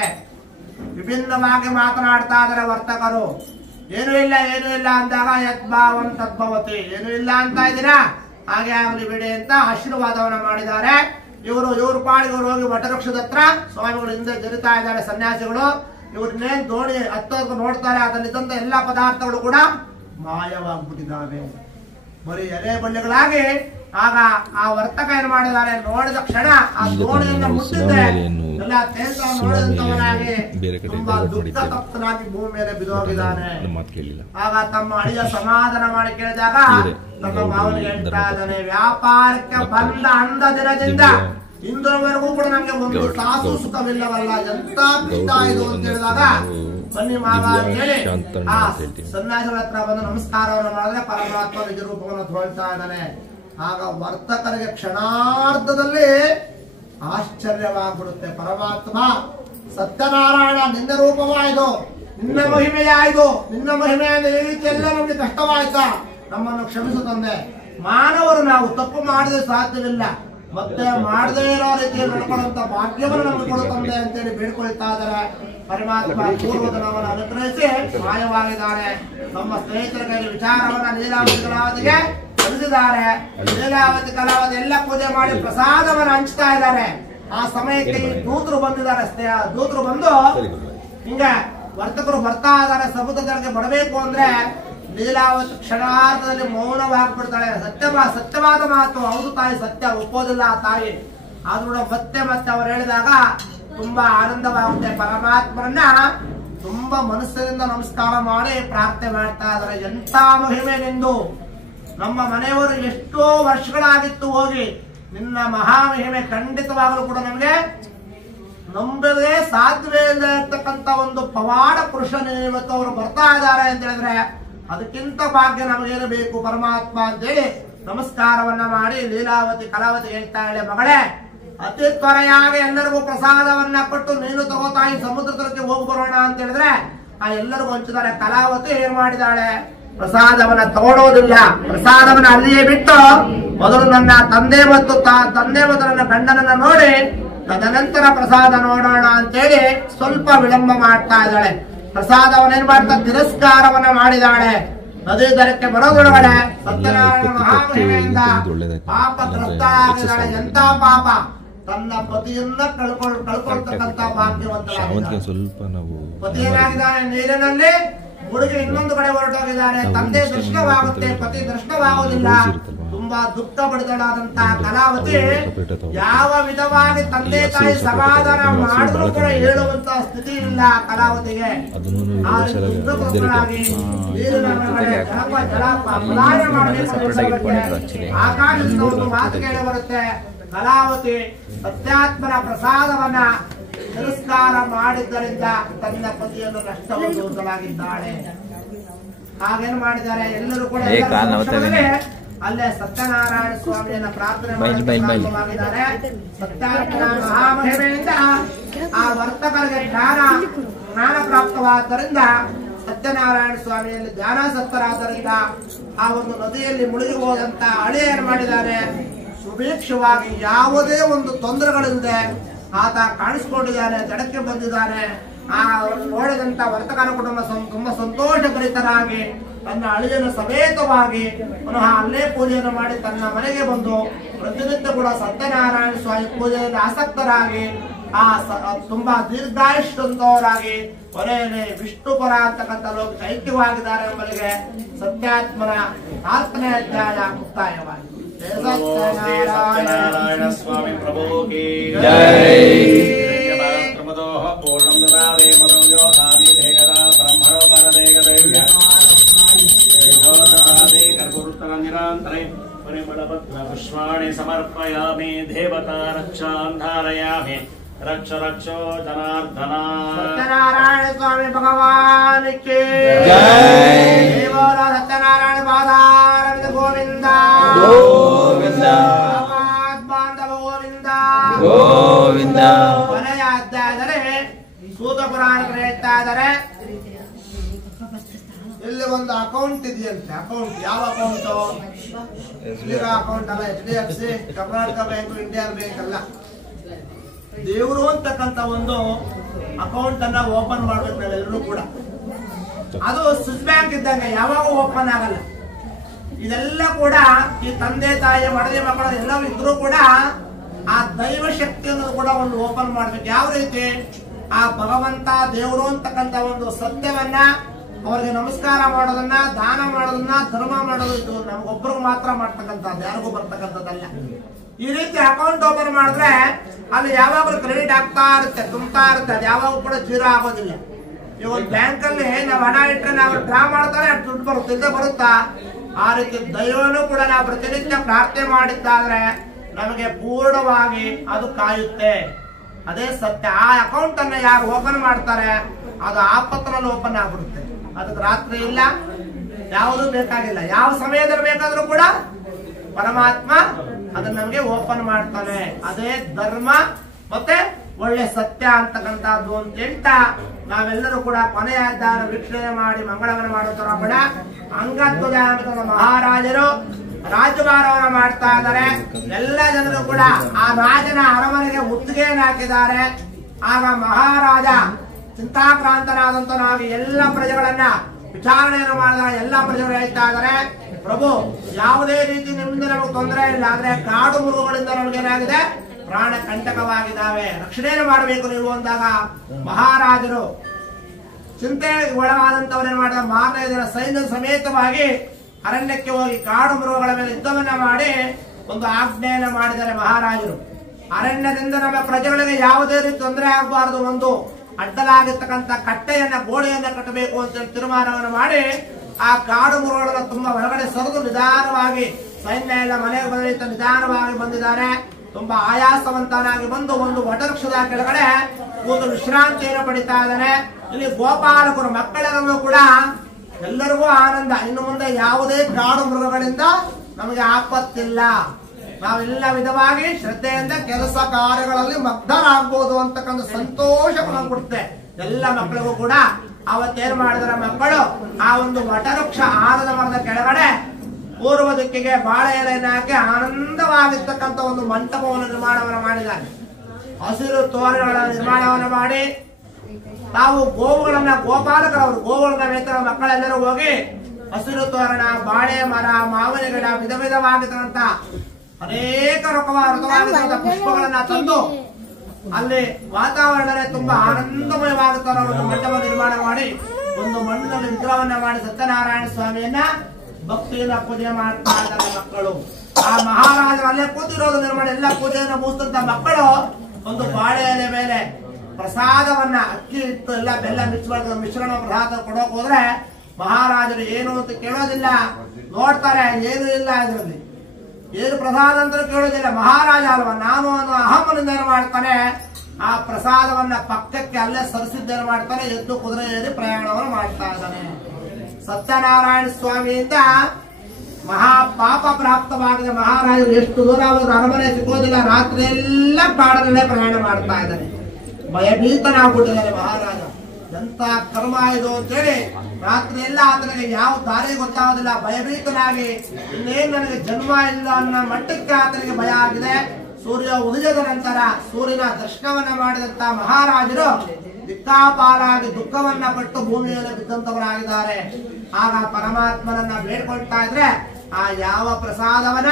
ವಿಭಿನ್ನವಾಗಿ ಮಾತನಾಡ್ತಾ ಇದ್ದಾರೆ ವರ್ತಕರು. ಏನು ಇಲ್ಲ, ಏನು ಇಲ್ಲ ಅಂದಾಗ ಯದ್ಭಾವಂ ತದ್ಭವತಿ, ಏನು ಇಲ್ಲ ಅಂತ ಇದ್ದೀರಾ, ಹಾಗೆ ಆಗಲಿ ಬಿಡಿ ಅಂತ ಆಶೀರ್ವಾದವನ್ನ ಮಾಡಿದ್ದಾರೆ. ಇವರು ಪಾಡಿಗೆ ಹೋಗಿ ವಟವೃಕ್ಷದ ಹತ್ರ ಸ್ವಾಮಿಗಳು ಹಿಂದೆ ಜರಿತಾ ಇದ್ದಾರೆ ಸನ್ಯಾಸಿಗಳು. ಇವ್ರನ್ನೇನ್ ದೋಣಿ ಹತ್ತೋದು ನೋಡ್ತಾರೆ, ಅದರಲ್ಲಿದ್ದಂತ ಎಲ್ಲಾ ಪದಾರ್ಥಗಳು ಕೂಡ ಮಾಯವಾಗ್ಬಿಟ್ಟಿದ್ದಾವೆ, ಬರೀ ಎಲೆ ಬಳ್ಳಿಗಳಾಗಿ. ಆಗ ಆ ವರ್ತಕ ಏನ್ ಮಾಡಿದ್ದಾರೆ, ನೋಡಿದ ಕ್ಷಣ ಆ ದೋಣಿಯನ್ನು ಮುಟ್ಟಿದ್ರೆ ಎಲ್ಲ ತೇಲ್ತ ನೋಡಿದಂತವನಾಗಿ ತುಂಬಾ ದುಃಖ ತಪ್ತನಾಗಿ ಭೂಮಿ ಮೇಲೆ ಬಿದ್ದೋಗಿದ್ದಾನೆ. ಆಗ ತಮ್ಮ ಅಳಿಯ ಸಮಾಧಾನ ಮಾಡಿ ಕೇಳಿದಾಗ ತಮ್ಮ ಭಾವನೆಗೆ ಹೇಳ್ತಾ ಇದ್ದಾನೆ, ವ್ಯಾಪಾರಕ್ಕೆ ಬಂದ ಅಂದ ದಿನದಿಂದ ಇಂದಿನವರೆಗೂ ಕೂಡ ನಮ್ಗೆ ಒಂದು ತಾಸು ಸುಖವಿಲ್ಲವಲ್ಲ, ಎಂತ ಕಷ್ಟ ಇದು ಅಂತ ಹೇಳಿದಾಗ ಬನ್ನಿ ಮಾವ ಅಂತ ಹೇಳಿ ಆ ಸನ್ಯಾಸಿಗಳ ಹತ್ರ ಬಂದು ನಮಸ್ಕಾರವನ್ನು ಮಾಡಿದ್ರೆ ಪರಮಾತ್ಮ ನಿಜ ರೂಪವನ್ನು ತೋಳ್ತಾ ಇದ್ದಾನೆ. ಆಗ ವರ್ತಕರಿಗೆ ಕ್ಷಣಾರ್ಧದಲ್ಲಿ ಆಶ್ಚರ್ಯವಾಗ್ಬಿಡುತ್ತೆ. ಪರಮಾತ್ಮ ಸತ್ಯನಾರಾಯಣ ನಿನ್ನ ರೂಪವಾಯ್ದು, ನಿನ್ನ ಮಹಿಮೆಯಾಯ್ದು, ನಿನ್ನ ಮಹಿಮೆಯಿಂದ ಈ ರೀತಿಯೆಲ್ಲ ನಮ್ಗೆ ಕಷ್ಟವಾಯ್ತಾ, ನಮ್ಮನ್ನು ಕ್ಷಮಿಸು ತಂದೆ. ಮಾನವರು ನಾವು ತಪ್ಪು ಮಾಡಿದ್ರೆ ಸಾಧ್ಯವಿಲ್ಲ, ಮತ್ತೆ ಮಾಡದೇ ಇರೋ ರೀತಿಯಲ್ಲಿ ನಡ್ಕೊಳ್ಳುವಂತ ಭಾಗ್ಯವನ್ನು ನಮಗೆ ಕೊಡು ತಂದೆ ಅಂತೇಳಿ ಬೇಡ್ಕೊಳ್ತಾ ಇದ್ದಾರೆ. ಪರಮಾತ್ಮ ಪೂರ್ವದನವನ್ನು ಅನುಗ್ರಹಿಸಿ ಮಾಯವಾಗಿದ್ದಾರೆ. ನಮ್ಮ ಸ್ನೇಹಿತರ ಕೈಲಿ ವಿಚಾರವನ್ನ ಲೀಲಾವತಿ ಕಲಾವತಿಗೆ ತಿಳಿಸಿದ್ದಾರೆ. ಲೀಲಾವತಿ ಕಲಾವತಿ ಎಲ್ಲ ಪೂಜೆ ಮಾಡಿ ಪ್ರಸಾದವನ್ನು ಹಂಚ್ತಾ ಇದ್ದಾರೆ. ಆ ಸಮಯಕ್ಕೆ ಈ ದೂತರು ಬಂದಿದ್ದಾರೆ. ದೂತರು ಬಂದು ಹಿಂಗ ವರ್ತಕರು ಬರ್ತಾ ಇದ್ದಾರೆ. ಸಮುದ್ರಕ್ಕೆ ಬರಬೇಕು ಅಂದ್ರೆ ಲೀಲಾವತಿ ಕ್ಷಣಾರ್ಧದಲ್ಲಿ ಮೌನವಾಗ್ಬಿಡ್ತಾಳೆ. ಸತ್ಯವಾದ ಮಾತು, ಹೌದು ತಾಯಿ, ಸತ್ಯ ಒಪ್ಪೋದಿಲ್ಲ ಆ ತಾಯಿ. ಆದ್ರೂ ಮತ್ತೆ ಅವ್ರು ಹೇಳಿದಾಗ ತುಂಬಾ ಆನಂದವಾಗುತ್ತೆ. ಪರಮಾತ್ಮರನ್ನ ತುಂಬಾ ಮನಸ್ಸಿನಿಂದ ನಮಸ್ಕಾರ ಮಾಡಿ ಪ್ರಾರ್ಥನೆ ಮಾಡ್ತಾ ಇದ್ದಾರೆ. ಎಂತ ಮಹಿಮೆ ನಿಂದು, ನಮ್ಮ ಮನೆಯವರು ಎಷ್ಟೋ ವರ್ಷಗಳಾಗಿತ್ತು ಹೋಗಿ, ನಿನ್ನ ಮಹಾಮಹಿಮೆ ಖಂಡಿತವಾಗಲೂ ಕೂಡ ನಮಗೆ ನಂಬದೇ ಸಾಧ್ಯವೇ ಇಲ್ಲ ಇರ್ತಕ್ಕಂಥ ಒಂದು ಪವಾಡ ಪುರುಷನ ಇವತ್ತು ಅವರು ಬರ್ತಾ ಇದ್ದಾರೆ ಅಂತ ಹೇಳಿದ್ರೆ ಅದಕ್ಕಿಂತ ಭಾಗ್ಯ ನಮಗೇನು ಬೇಕು ಪರಮಾತ್ಮ ಅಂತೇಳಿ ನಮಸ್ಕಾರವನ್ನ ಮಾಡಿ ಲೀಲಾವತಿ ಕಲಾವತಿ ಹೇಳ್ತಾ ಹೇಳಿ, ಮಗಳೇ ಅತಿ ತ್ವರೆಯಾಗಿ ಎಲ್ಲರಿಗೂ ಪ್ರಸಾದವನ್ನ ಕೊಟ್ಟು ನೀನು ತಗೋತಾಯಿ ಸಮುದ್ರ ತೀರಕ್ಕೆ ಹೋಗಿ ಬರೋಣ ಅಂತ ಹೇಳಿದ್ರೆ ಆ ಎಲ್ಲರಿಗೂ ಹಂಚಿದ್ದಾರೆ. ಕಲಾವತಿ ಏನ್ ಮಾಡಿದಾಳೆ, ಪ್ರಸಾದವನ್ನ ತಗೊಳ್ಳೋದಿಲ್ಲ. ಪ್ರಸಾದವನ್ನ ಅಲ್ಲಿಯೇ ಬಿಟ್ಟು ಮೊದಲು ನನ್ನ ತಂದೆ ಮತ್ತು ನನ್ನ ಗಂಡನನ್ನ ನೋಡಿ ತದನಂತರ ಪ್ರಸಾದ ನೋಡೋಣ ಅಂತೇಳಿ ಸ್ವಲ್ಪ ವಿಳಂಬ ಮಾಡ್ತಾ ಇದ್ದಾಳೆ. ಪ್ರಸಾದವನ್ನ ಏನ್ ಮಾಡ್ತಾ ತಿರಸ್ಕಾರವನ್ನ ಮಾಡಿದಾಳೆ. ನದಿ ದರಕ್ಕೆ ಬರೋದೊಳಗಡೆ ಸತ್ಯನಾರಾಯಣ ಮಹಾಮಹಿಮೆಯಿಂದ ಪಾಪಗ್ರಸ್ತ ಆಗಿದ್ದಾಳೆ. ಎಂತ ಪಾಪ, ತನ್ನ ಪತಿಯನ್ನ ಕಳ್ಕೊಳ್ತಕ್ಕಂತ ಭಾಗ್ಯವಂತರಾಗಿದ್ದಾಳೆ. ಪತಿ ಏನಾಗಿದ್ದಾನೆ, ನೀರಿನಲ್ಲಿ ಹುಡುಗಿ ಇನ್ನೊಂದು ಕಡೆ ಹೊರಟೋಗಿದ್ದಾರೆ. ತಂದೆ ದರ್ಶನವಾಗುತ್ತೆ, ಪತಿ ದರ್ಶನವಾಗುವುದಿಲ್ಲ. ತುಂಬಾ ದುಃಖ ಪಡಿತಳಾದಂತಹ ಕಲಾವತಿ ಯಾವ ವಿಧವಾಗಿ ತಂದೆ ತಾಯಿ ಸಮಾಧಾನ ಮಾಡಿದ್ರು ಕೂಡ ಹೇಳುವಂತ ಸ್ಥಿತಿ ಇಲ್ಲ ಕಲಾವತಿಗೆ. ಆಕಾಶದಿಂದ ಒಂದು ಮಾತು ಕೇಳಿ ಬರುತ್ತೆ. ಕಲಾವತಿ ಸತ್ಯಾತ್ಮನ ಪ್ರಸಾದವನ್ನ ತಿರಸ್ಕಾರ ಮಾಡಿದ್ದರಿಂದ ತನ್ನ ಪತಿಯನ್ನು ನಷ್ಟವಾಗಿದ್ದಾಳೆ. ಹಾಗೇನು ಮಾಡಿದ್ದಾರೆ, ಎಲ್ಲರೂ ಕೂಡ ಅಲ್ಲೇ ಸತ್ಯನಾರಾಯಣ ಸ್ವಾಮಿಯನ್ನ ಪ್ರಾರ್ಥನೆ ಮಾಡಿದ್ದಾರೆ. ಸತ್ಯನಾರಾಯಣ ಮಹಾಮಹಿಮೆಯಿಂದ ಆ ವರ್ತಕರಿಗೆ ಜ್ಞಾನ ಪ್ರಾಪ್ತವಾದ್ದರಿಂದ ಸತ್ಯನಾರಾಯಣ ಸ್ವಾಮಿಯಲ್ಲಿ ಧ್ಯಾನಾಸಕ್ತರಾದ್ದರಿಂದ ಆ ಒಂದು ನದಿಯಲ್ಲಿ ಮುಳುಗಿ ಹೋದಂತ ಹಳೆ ಏನ್ ಮಾಡಿದ್ದಾರೆ, ಸುಭೀಕ್ಷವಾಗಿ ಯಾವುದೇ ಒಂದು ತೊಂದರೆಗಳಿಲ್ಲದೆ ಆತ ಕಾಣಿಸ್ಕೊಂಡಿದ್ದಾನೆ, ಜಡಕ್ಕೆ ಬಂದಿದ್ದಾನೆ. ಆ ನೋಡಿದಂತ ವರ್ತಕನ ಕುಟುಂಬ ತುಂಬಾ ಸಂತೋಷಭರಿತರಾಗಿ ತನ್ನ ಅಳಿಯನ ಸಮೇತವಾಗಿ ಪುನಃ ಅಲ್ಲೇ ಪೂಜೆಯನ್ನು ಮಾಡಿ ತನ್ನ ಮನೆಗೆ ಬಂದು ಪ್ರತಿನಿತ್ಯ ಕೂಡ ಸತ್ಯನಾರಾಯಣ ಸ್ವಾಮಿ ಪೂಜೆಯಲ್ಲಿ ಆಸಕ್ತರಾಗಿ ತುಂಬಾ ದೀರ್ಘಾಯುಷ್ಯಂತವರಾಗಿ ಕೊನೆಯಲ್ಲಿ ವಿಷ್ಣುಪುರ ಅಂತಕ್ಕಂಥ ಲೋಕ ಐಕ್ಯವಾಗಿದ್ದಾರೆ ಎಂಬುದಕ್ಕೆ ಸತ್ಯಾತ್ಮನ 4ನೇ ಅಧ್ಯಾಯ ಮುಕ್ತಾಯವಾಗಿದೆ. ಸತ್ಯನಾರಾಯಣ ಸ್ವಾಮಿ ಪ್ರಭು ಕೀ ಜೈ. ಮದೋಹ ಪೂರ್ಣಂ ದದಾಮಿ ಮದೋ ಯೋಧಾನಿ ದೇಗದಾ ಬ್ರಹ್ಮಣೋ ಪರದೇಗ ದೈವ್ಯ ಯೋಧಾನಿ ಕರ್ಪೂರತನ ನಿರಾಂತರೇ ಪರಿಮಳಪತ್ರ ಪುಷ್ಪಾಣಿ ಸಮರ್ಪಯಾಮಿ ದೇವತಾ ರಕ್ಷಾಂ ಧಾರಯಾಮಿ ರಕ್ಷ ರಕ್ಷೋ ಜನಾರ್ದನ. ಸತ್ಯನಾರಾಯಣ ಸ್ವಾಮಿ ಭಗವಾನ್ ಕಿ ಜೈ. ದೇವರ ಸತ್ಯನಾರಾಯಣ ಪಾದಾರವಿಂದ ಗೋವಿಂದ ಗೋವಿಂದ, ಬಾಂಧವ ಗೋವಿಂದ ಗೋವಿಂದ. ಕೊನೆಯ ಅಧ್ಯಾಯದಲ್ಲಿ ಸೂತ ಪುರಾಣಿಕರು ಹೇಳ್ತಾ ಇದ್ದಾರೆ, ಇಲ್ಲಿ ಒಂದು ಅಕೌಂಟ್ ಇದೆಯಂತೆ. ಅಕೌಂಟ್ ಯಾವ ಅಕೌಂಟ್? ಅಕೌಂಟ್ ಅಲ್ಲ, HDFC, Karnataka bank, Indian bank ಅಲ್ಲ. ದೇವರು ಅಂತಕ್ಕಂತ ಒಂದು ಅಕೌಂಟ್ ಅನ್ನ ಓಪನ್ ಮಾಡ್ಬೇಕು ನಾವೆಲ್ಲರೂ ಕೂಡ. ಅದು ಸ್ವಿಸ್ ಬ್ಯಾಂಕ್ ಇದ್ದಂಗೆ ಯಾವಾಗ ಓಪನ್ ಆಗಲ್ಲ. ಇದೆಲ್ಲ ಕೂಡ ಈ ತಂದೆ ತಾಯಿ ಮಡದಿ ಮಕ್ಕಳು ಎಲ್ಲವೂ ಇದ್ರೂ ಕೂಡ ಆ ದೈವ ಶಕ್ತಿಯನ್ನು ಕೂಡ ಒಂದು ಓಪನ್ ಮಾಡ್ಬೇಕು. ಯಾವ ರೀತಿ? ಆ ಭಗವಂತ ದೇವರು ಅಂತಕ್ಕಂತ ಒಂದು ಸತ್ಯವನ್ನ, ಅವ್ರಿಗೆ ನಮಸ್ಕಾರ ಮಾಡೋದನ್ನ, ದಾನ ಮಾಡೋದನ್ನ, ಧರ್ಮ ಮಾಡೋದು ಇದು ನಮ್ಗೊಬ್ಬರಿಗೆ ಮಾತ್ರ ಮಾಡ್ತಕ್ಕಂಥದ್ದು, ಯಾರಿಗೂ ಬರ್ತಕ್ಕಂಥದ್ದಲ್ಲ. ಈ ರೀತಿ ಅಕೌಂಟ್ ಓಪನ್ ಮಾಡಿದ್ರೆ ಅಲ್ಲಿ ಯಾವಾಗಲೂ ಕ್ರೆಡಿಟ್ ಆಗ್ತಾ ಇರುತ್ತೆ, ತುಂಬ್ತಾ ಇರುತ್ತೆ. ಅದು ಯಾವಾಗ ಕೂಡ ಜೀರೋ ಆಗೋದಿಲ್ಲ. ಈ ಒಂದು ಬ್ಯಾಂಕ್ ಅಲ್ಲಿ ನಾವು ಹಣ ಇಟ್ಟರೆ ನಾವು ಡ್ರಾ ಮಾಡ್ತಾರೆ, ಅದು ದುಡ್ಡು ಬರುತ್ತೆ, ಬರುತ್ತಾ? ಆ ರೀತಿ ದೈವನು ಕೂಡ ನಾವು ಪ್ರತಿನಿತ್ಯ ಪ್ರಾರ್ಥನೆ ಮಾಡಿದ್ದಾದ್ರೆ ನಮಗೆ ಪೂರ್ಣವಾಗಿ ಅದು ಕಾಯುತ್ತೆ. ಅದೇ ಸತ್ಯ. ಆ ಅಕೌಂಟ್ ಅನ್ನ ಯಾರು ಓಪನ್ ಮಾಡ್ತಾರೆ ಅದು ಆಪತ್ತಿನಲ್ಲಿ ಓಪನ್ ಆಗ್ಬಿಡುತ್ತೆ. ಅದಕ್ಕೆ ರಾತ್ರಿ ಇಲ್ಲ, ಯಾವುದು ಬೇಕಾಗಿಲ್ಲ, ಯಾವ ಸಮಯದಲ್ಲಿ ಬೇಕಾದ್ರೂ ಕೂಡ ಪರಮಾತ್ಮ ಅದನ್ನ ನಮಗೆ ಓಪನ್ ಮಾಡ್ತಾನೆ. ಅದೇ ಧರ್ಮ ಮತ್ತೆ ಒಳ್ಳೆ ಸತ್ಯ ಅಂತಕ್ಕಂಥದ್ದು ಅಂತ ಹೇಳ್ತಾ ನಾವೆಲ್ಲರೂ ಕೂಡ ಕೊನೆಯ ಅಧ್ಯಾಯ ವೀಕ್ಷಣೆ ಮಾಡಿ ಮಂಗಳವನ್ನು ಮಾಡುತ್ತಾರೆ. ಕೂಡ ಅಂಗಧ್ವಜ ಮಹಾರಾಜರು ರಾಜ್ಯಭಾರವನ್ನು ಮಾಡ್ತಾ ಇದ್ದಾರೆ. ಎಲ್ಲ ಜನರು ಕೂಡ ಆ ರಾಜನ ಅರಮನೆಗೆ ಮುತ್ತಿಗೆಯನ್ನು ಹಾಕಿದ್ದಾರೆ. ಆಗ ಮಹಾರಾಜ ಚಿಂತಾಕ್ರಾಂತನಾದಂತನಾಗಿ ಎಲ್ಲ ಪ್ರಜೆಗಳನ್ನ ವಿಚಾರಣೆಯನ್ನು ಮಾಡಿದ ಎಲ್ಲ ಪ್ರಜೆಗಳು ಹೇಳ್ತಾ ಇದ್ದಾರೆ, ಪ್ರಭು ಯಾವುದೇ ರೀತಿ ನಿಮ್ಮಿಂದ ನಮಗೆ ತೊಂದರೆ ಇಲ್ಲ, ಆದ್ರೆ ಕಾಡು ಮೃಗಗಳಿಂದ ನಮಗೇನಾಗಿದೆ, ಪ್ರಾಣ ಕಂಟಕವಾಗಿದ್ದಾವೆ, ರಕ್ಷಣೆಯನ್ನು ಮಾಡಬೇಕು ನೀವು ಅಂದಾಗ ಮಹಾರಾಜರು ಚಿಂತೆಗೆ ಒಳಗಾದಂತವರೇನು ಮಾಡಿದ ಮಾರನೇ ದಿನ ಸೈನ್ಯ ಸಮೇತವಾಗಿ ಅರಣ್ಯಕ್ಕೆ ಹೋಗಿ ಕಾಡು ಮೃಗಗಳ ಮೇಲೆ ಯುದ್ಧವನ್ನ ಮಾಡಿ ಒಂದು ಆಜ್ಞೆಯನ್ನು ಮಾಡಿದ್ದಾರೆ ಮಹಾರಾಜರು. ಅರಣ್ಯದಿಂದ ನಮ್ಮ ಪ್ರಜೆಗಳಿಗೆ ಯಾವುದೇ ರೀತಿ ತೊಂದರೆ ಆಗಬಾರದು, ಒಂದು ಅಡ್ಡಲಾಗಿರ್ತಕ್ಕಂಥ ಕಟ್ಟೆಯನ್ನ ಗೋಡೆಯನ್ನ ಕಟ್ಟಬೇಕು ಅಂತ ತೀರ್ಮಾನವನ್ನು ಮಾಡಿ ಆ ಕಾಡು ಮೃಗಗಳನ್ನು ತುಂಬಾ ಹೊರಗಡೆ ಸರಿದು ನಿಧಾನವಾಗಿ ಸೈನ್ಯ ಎಲ್ಲ ಮನೆಗೆ ಬಂದ ನಿಧಾನವಾಗಿ ಬಂದಿದ್ದಾರೆ. ತುಂಬಾ ಆಯಾಸವಂತನಾಗಿ ಬಂದು ಒಂದು ವಟವೃಕ್ಷದ ಕೆಳಗಡೆ ಒಂದು ವಿಶ್ರಾಂತಿಯನ್ನು ಪಡಿತಾ ಇದ್ದಾನೆ. ಇಲ್ಲಿ ಗೋಪಾಲಕರು ಮಕ್ಕಳೆಲ್ಲರೂ ಕೂಡ ಎಲ್ಲರಿಗೂ ಆನಂದ, ಇನ್ನು ಮುಂದೆ ಯಾವುದೇ ಕಾಡು ಮೃಗಗಳಿಂದ ನಮಗೆ ಆಪತ್ತಿಲ್ಲ, ನಾವೆಲ್ಲ ವಿಧವಾಗಿ ಶ್ರದ್ಧೆಯಿಂದ ಕೆಲಸ ಕಾರ್ಯಗಳಲ್ಲಿ ಮಗ್ನರಾಗಬಹುದು ಅಂತಕ್ಕಂಥ ಸಂತೋಷವನ್ನು ಕೊಡುತ್ತೆ ಎಲ್ಲ ಮಕ್ಕಳಿಗೂ ಕೂಡ. ಅವತ್ತೇನು ಮಾಡಿದಾರೆ ಮಕ್ಕಳು, ಆ ಒಂದು ವಟವೃಕ್ಷ ಆಲದ ಮರದ ಕೆಳಗಡೆ ಪೂರ್ವ ದಿಕ್ಕಿಗೆ ಬಾಳೆ ಎಲೆಯನ್ನು ಹಾಕಿ ಆನಂದವಾಗಿರ್ತಕ್ಕಂಥ ಒಂದು ಮಂಟಪವನ್ನು ನಿರ್ಮಾಣವನ್ನು ಮಾಡಿದ್ದಾರೆ. ಹಸಿರು ತೋರಣಗಳ ನಿರ್ಮಾಣವನ್ನು ಮಾಡಿ ತಾವು ಗೋವುಗಳನ್ನ ಗೋಪಾಲಕರವರು ಗೋವುಗಳನ್ನ ಮೇಯ್ತಾರೆ ಮಕ್ಕಳೆಲ್ಲರೂ ಹೋಗಿ ಹಸಿರು ತೋರಣ, ಬಾಳೆ ಮರ, ಮಾವಿನ ಗಿಡ, ವಿಧ ವಿಧವಾಗಿರ್ತಕ್ಕಂಥ ಅನೇಕ ರಕವಾಗಿರ್ತಕ್ಕಂಥ ಪುಷ್ಪಗಳನ್ನ ತಂದು ಅಲ್ಲಿ ವಾತಾವರಣನೇ ತುಂಬಾ ಆನಂದಮಯವಾಗುತ್ತಾರೆ. ಒಂದು ಮಂಟಪ ನಿರ್ಮಾಣ ಮಾಡಿ ಒಂದು ಮಣ್ಣಿನಲ್ಲಿ ವಿಗ್ರಹವನ್ನ ಮಾಡಿ ಸತ್ಯನಾರಾಯಣ ಸ್ವಾಮಿಯನ್ನ ಭಕ್ತಿಯಿಂದ ಪೂಜೆ ಮಾಡ್ತಾ ಇದ್ದಾರೆ ಮಕ್ಕಳು. ಆ ಮಹಾರಾಜರು ಅಲ್ಲೇ ಕೂತಿರೋದು ನಿರ್ಮಾಣ ಎಲ್ಲ ಪೂಜೆಯನ್ನು ಮುಗಿಸಿದಂತ ಮಕ್ಕಳು ಒಂದು ಬಾಳೆ ಎಲೆ ಮೇಲೆ ಪ್ರಸಾದವನ್ನ ಅಕ್ಕಿ ಇಟ್ಟು ಎಲ್ಲ ಬೆಲ್ಲ ಮಿಶ್ರಣ ಪ್ರಸಾದ ಕೊಡೋಕೆ ಹೋದ್ರೆ ಮಹಾರಾಜರು ಏನು ಅಂತ ಕೇಳೋದಿಲ್ಲ, ನೋಡ್ತಾರೆ ಏನು ಇಲ್ಲ ಇದರಲ್ಲಿ, ಏನು ಪ್ರಸಾದ ಅಂತ ಕೇಳೋದಿಲ್ಲ. ಮಹಾರಾಜ ಅಲ್ವಾ ನಾನು ಅನ್ನೋ ಅಹಮ್ಮನಿಂದ ಏನು ಮಾಡ್ತಾನೆ, ಆ ಪ್ರಸಾದವನ್ನ ಪಕ್ಕಕ್ಕೆ ಅಲ್ಲೇ ಸರಿಸಿದ್ದೇನು ಮಾಡ್ತಾನೆ, ಎದ್ದು ಕುದುರೆ ಏರಿ ಪ್ರಯಾಣವನ್ನು ಮಾಡ್ತಾ ಇದ್ದಾನೆ. ಸತ್ಯನಾರಾಯಣ ಸ್ವಾಮಿಯಿಂದ ಮಹಾಪಾಪ ಪ್ರಾಪ್ತವಾಗಿದೆ. ಮಹಾರಾಜರು ಎಷ್ಟು ದೂರ ಅವರು ಅರಮನೆ ಸಿಗೋದಿಲ್ಲ, ರಾತ್ರಿ ಎಲ್ಲ ಕಾಡಲ್ಲೇ ಪ್ರಯಾಣ ಮಾಡ್ತಾ ಇದ್ದಾನೆ. ಭಯಭೀತನಾಗ್ಬಿಟ್ಟಿದ್ದಾರೆ ಮಹಾರಾಜ. ಎಂತ ಕರ್ಮ ಇದು ಅಂತೇಳಿ ರಾತ್ರಿ ಎಲ್ಲ ಆತನಿಗೆ ಯಾವ ದಾರಿ ಗೊತ್ತಾಗೋದಿಲ್ಲ, ಭಯಭೀತನಾಗಿ ಇನ್ನೇನು ನನಗೆ ಜನ್ಮ ಇಲ್ಲ ಅನ್ನೋ ಮಟ್ಟಕ್ಕೆ ಆತನಿಗೆ ಭಯ ಆಗಿದೆ. ಸೂರ್ಯ ಉದಯದ ನಂತರ ಸೂರ್ಯನ ದರ್ಶನವನ್ನ ಮಾಡಿದಂತ ಮಹಾರಾಜರು ದಿಕ್ಕಾಪಾಲಾಗಿ ದುಃಖವನ್ನ ಪಟ್ಟು ಭೂಮಿಯಲ್ಲಿ ಬಿದ್ದಂತವರಾಗಿದ್ದಾರೆ. ಆಗ ಪರಮಾತ್ಮನನ್ನ ಬೇಡ್ಕೊಳ್ತಾ ಇದ್ರೆ ಆ ಯಾವ ಪ್ರಸಾದವನ್ನ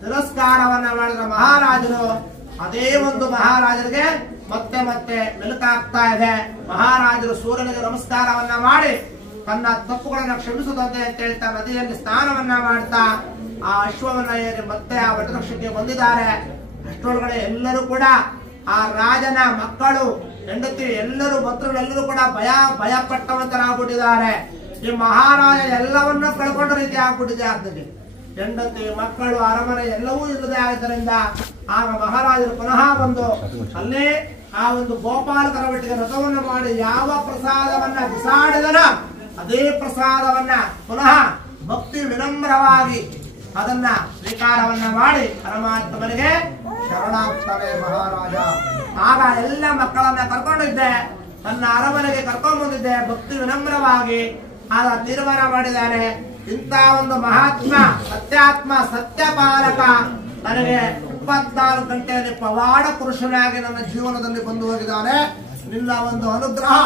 ತಿರಸ್ಕಾರವನ್ನ ಮಾಡಿದ ಮಹಾರಾಜರು ಅದೇ ಒಂದು ಮಹಾರಾಜರಿಗೆ ಮತ್ತೆ ಮತ್ತೆ ಮೆಲುಕಾಗ್ತಾ ಇದೆ. ಮಹಾರಾಜರು ಸೂರ್ಯನಿಗೆ ನಮಸ್ಕಾರವನ್ನ ಮಾಡಿ ತನ್ನ ತಪ್ಪುಗಳನ್ನ ಕ್ಷಮಿಸುತ್ತದೆ ಅಂತ ಹೇಳ್ತಾ ನದಿಯಲ್ಲಿ ಸ್ನಾನವನ್ನ ಮಾಡ್ತಾ ಆ ಅಶ್ವವನ್ನ ಏರಿ ಮತ್ತೆ ಆ ವಟವೃಕ್ಷಕ್ಕೆ ಬಂದಿದ್ದಾರೆ. ಅಷ್ಟರೊಳಗಡೆ ಎಲ್ಲರೂ ಕೂಡ ಆ ರಾಜನ ಮಕ್ಕಳು, ಹೆಂಡತಿ, ಎಲ್ಲರೂ ಭಕ್ತರೆಲ್ಲರೂ ಕೂಡ ಭಯ ಪಟ್ಟವಂತರಾಗ್ಬಿಟ್ಟಿದ್ದಾರೆ. ಈ ಮಹಾರಾಜ ಎಲ್ಲವನ್ನೂ ಕಳ್ಕೊಂಡ ರೀತಿ ಆಗ್ಬಿಟ್ಟಿದೆ. ಆಗ್ತದೆ ಹೆಂಡತಿ, ಮಕ್ಕಳು, ಅರಮನೆ ಎಲ್ಲವೂ ಇಲ್ಲದೆ ಆದ್ದರಿಂದ ಆಗ ಮಹಾರಾಜರು ಪುನಃ ಬಂದು ಅಲ್ಲೇ ಆ ಒಂದು ಗೋಪಾಲಕರ ಒಟ್ಟಿಗೆ ರಥವನ್ನು ಮಾಡಿ ಯಾವ ಪ್ರಸಾದವನ್ನ ಬಿಸಾಡಿದನ ಅದೇ ಪ್ರಸಾದವನ್ನ ಪುನಃ ಭಕ್ತಿ ವಿನಮ್ರವಾಗಿ ಅದನ್ನ ಸ್ವೀಕಾರವನ್ನ ಮಾಡಿ ಪರಮಾತ್ಮನಿಗೆ ಶರಣಾಗ್ತಾರೆ ಮಹಾರಾಜ. ಆಗ ಎಲ್ಲ ಮಕ್ಕಳನ್ನ ಕರ್ಕೊಂಡಿದ್ದೆ, ತನ್ನ ಅರಮನೆಗೆ ಕರ್ಕೊಂಡು ಬಂದಿದ್ದೆ, ಭಕ್ತಿ ವಿನಮ್ರವಾಗಿ ಆಗ ತೀರ್ಮಾನ ಮಾಡಿದ್ದಾನೆ. ಇಂಥ ಒಂದು ಮಹಾತ್ಮ, ಸತ್ಯಾತ್ಮ, ಸತ್ಯಪಾಲಕ ನನಗೆ 24 ಗಂಟೆಯಲ್ಲಿ ಪವಾಡ ಪುರುಷನಾಗಿ ನನ್ನ ಜೀವನದಲ್ಲಿ ಬಂದು ಹೋಗಿದ್ದಾನೆ. ನಿನ್ನ ಒಂದು ಅನುಗ್ರಹ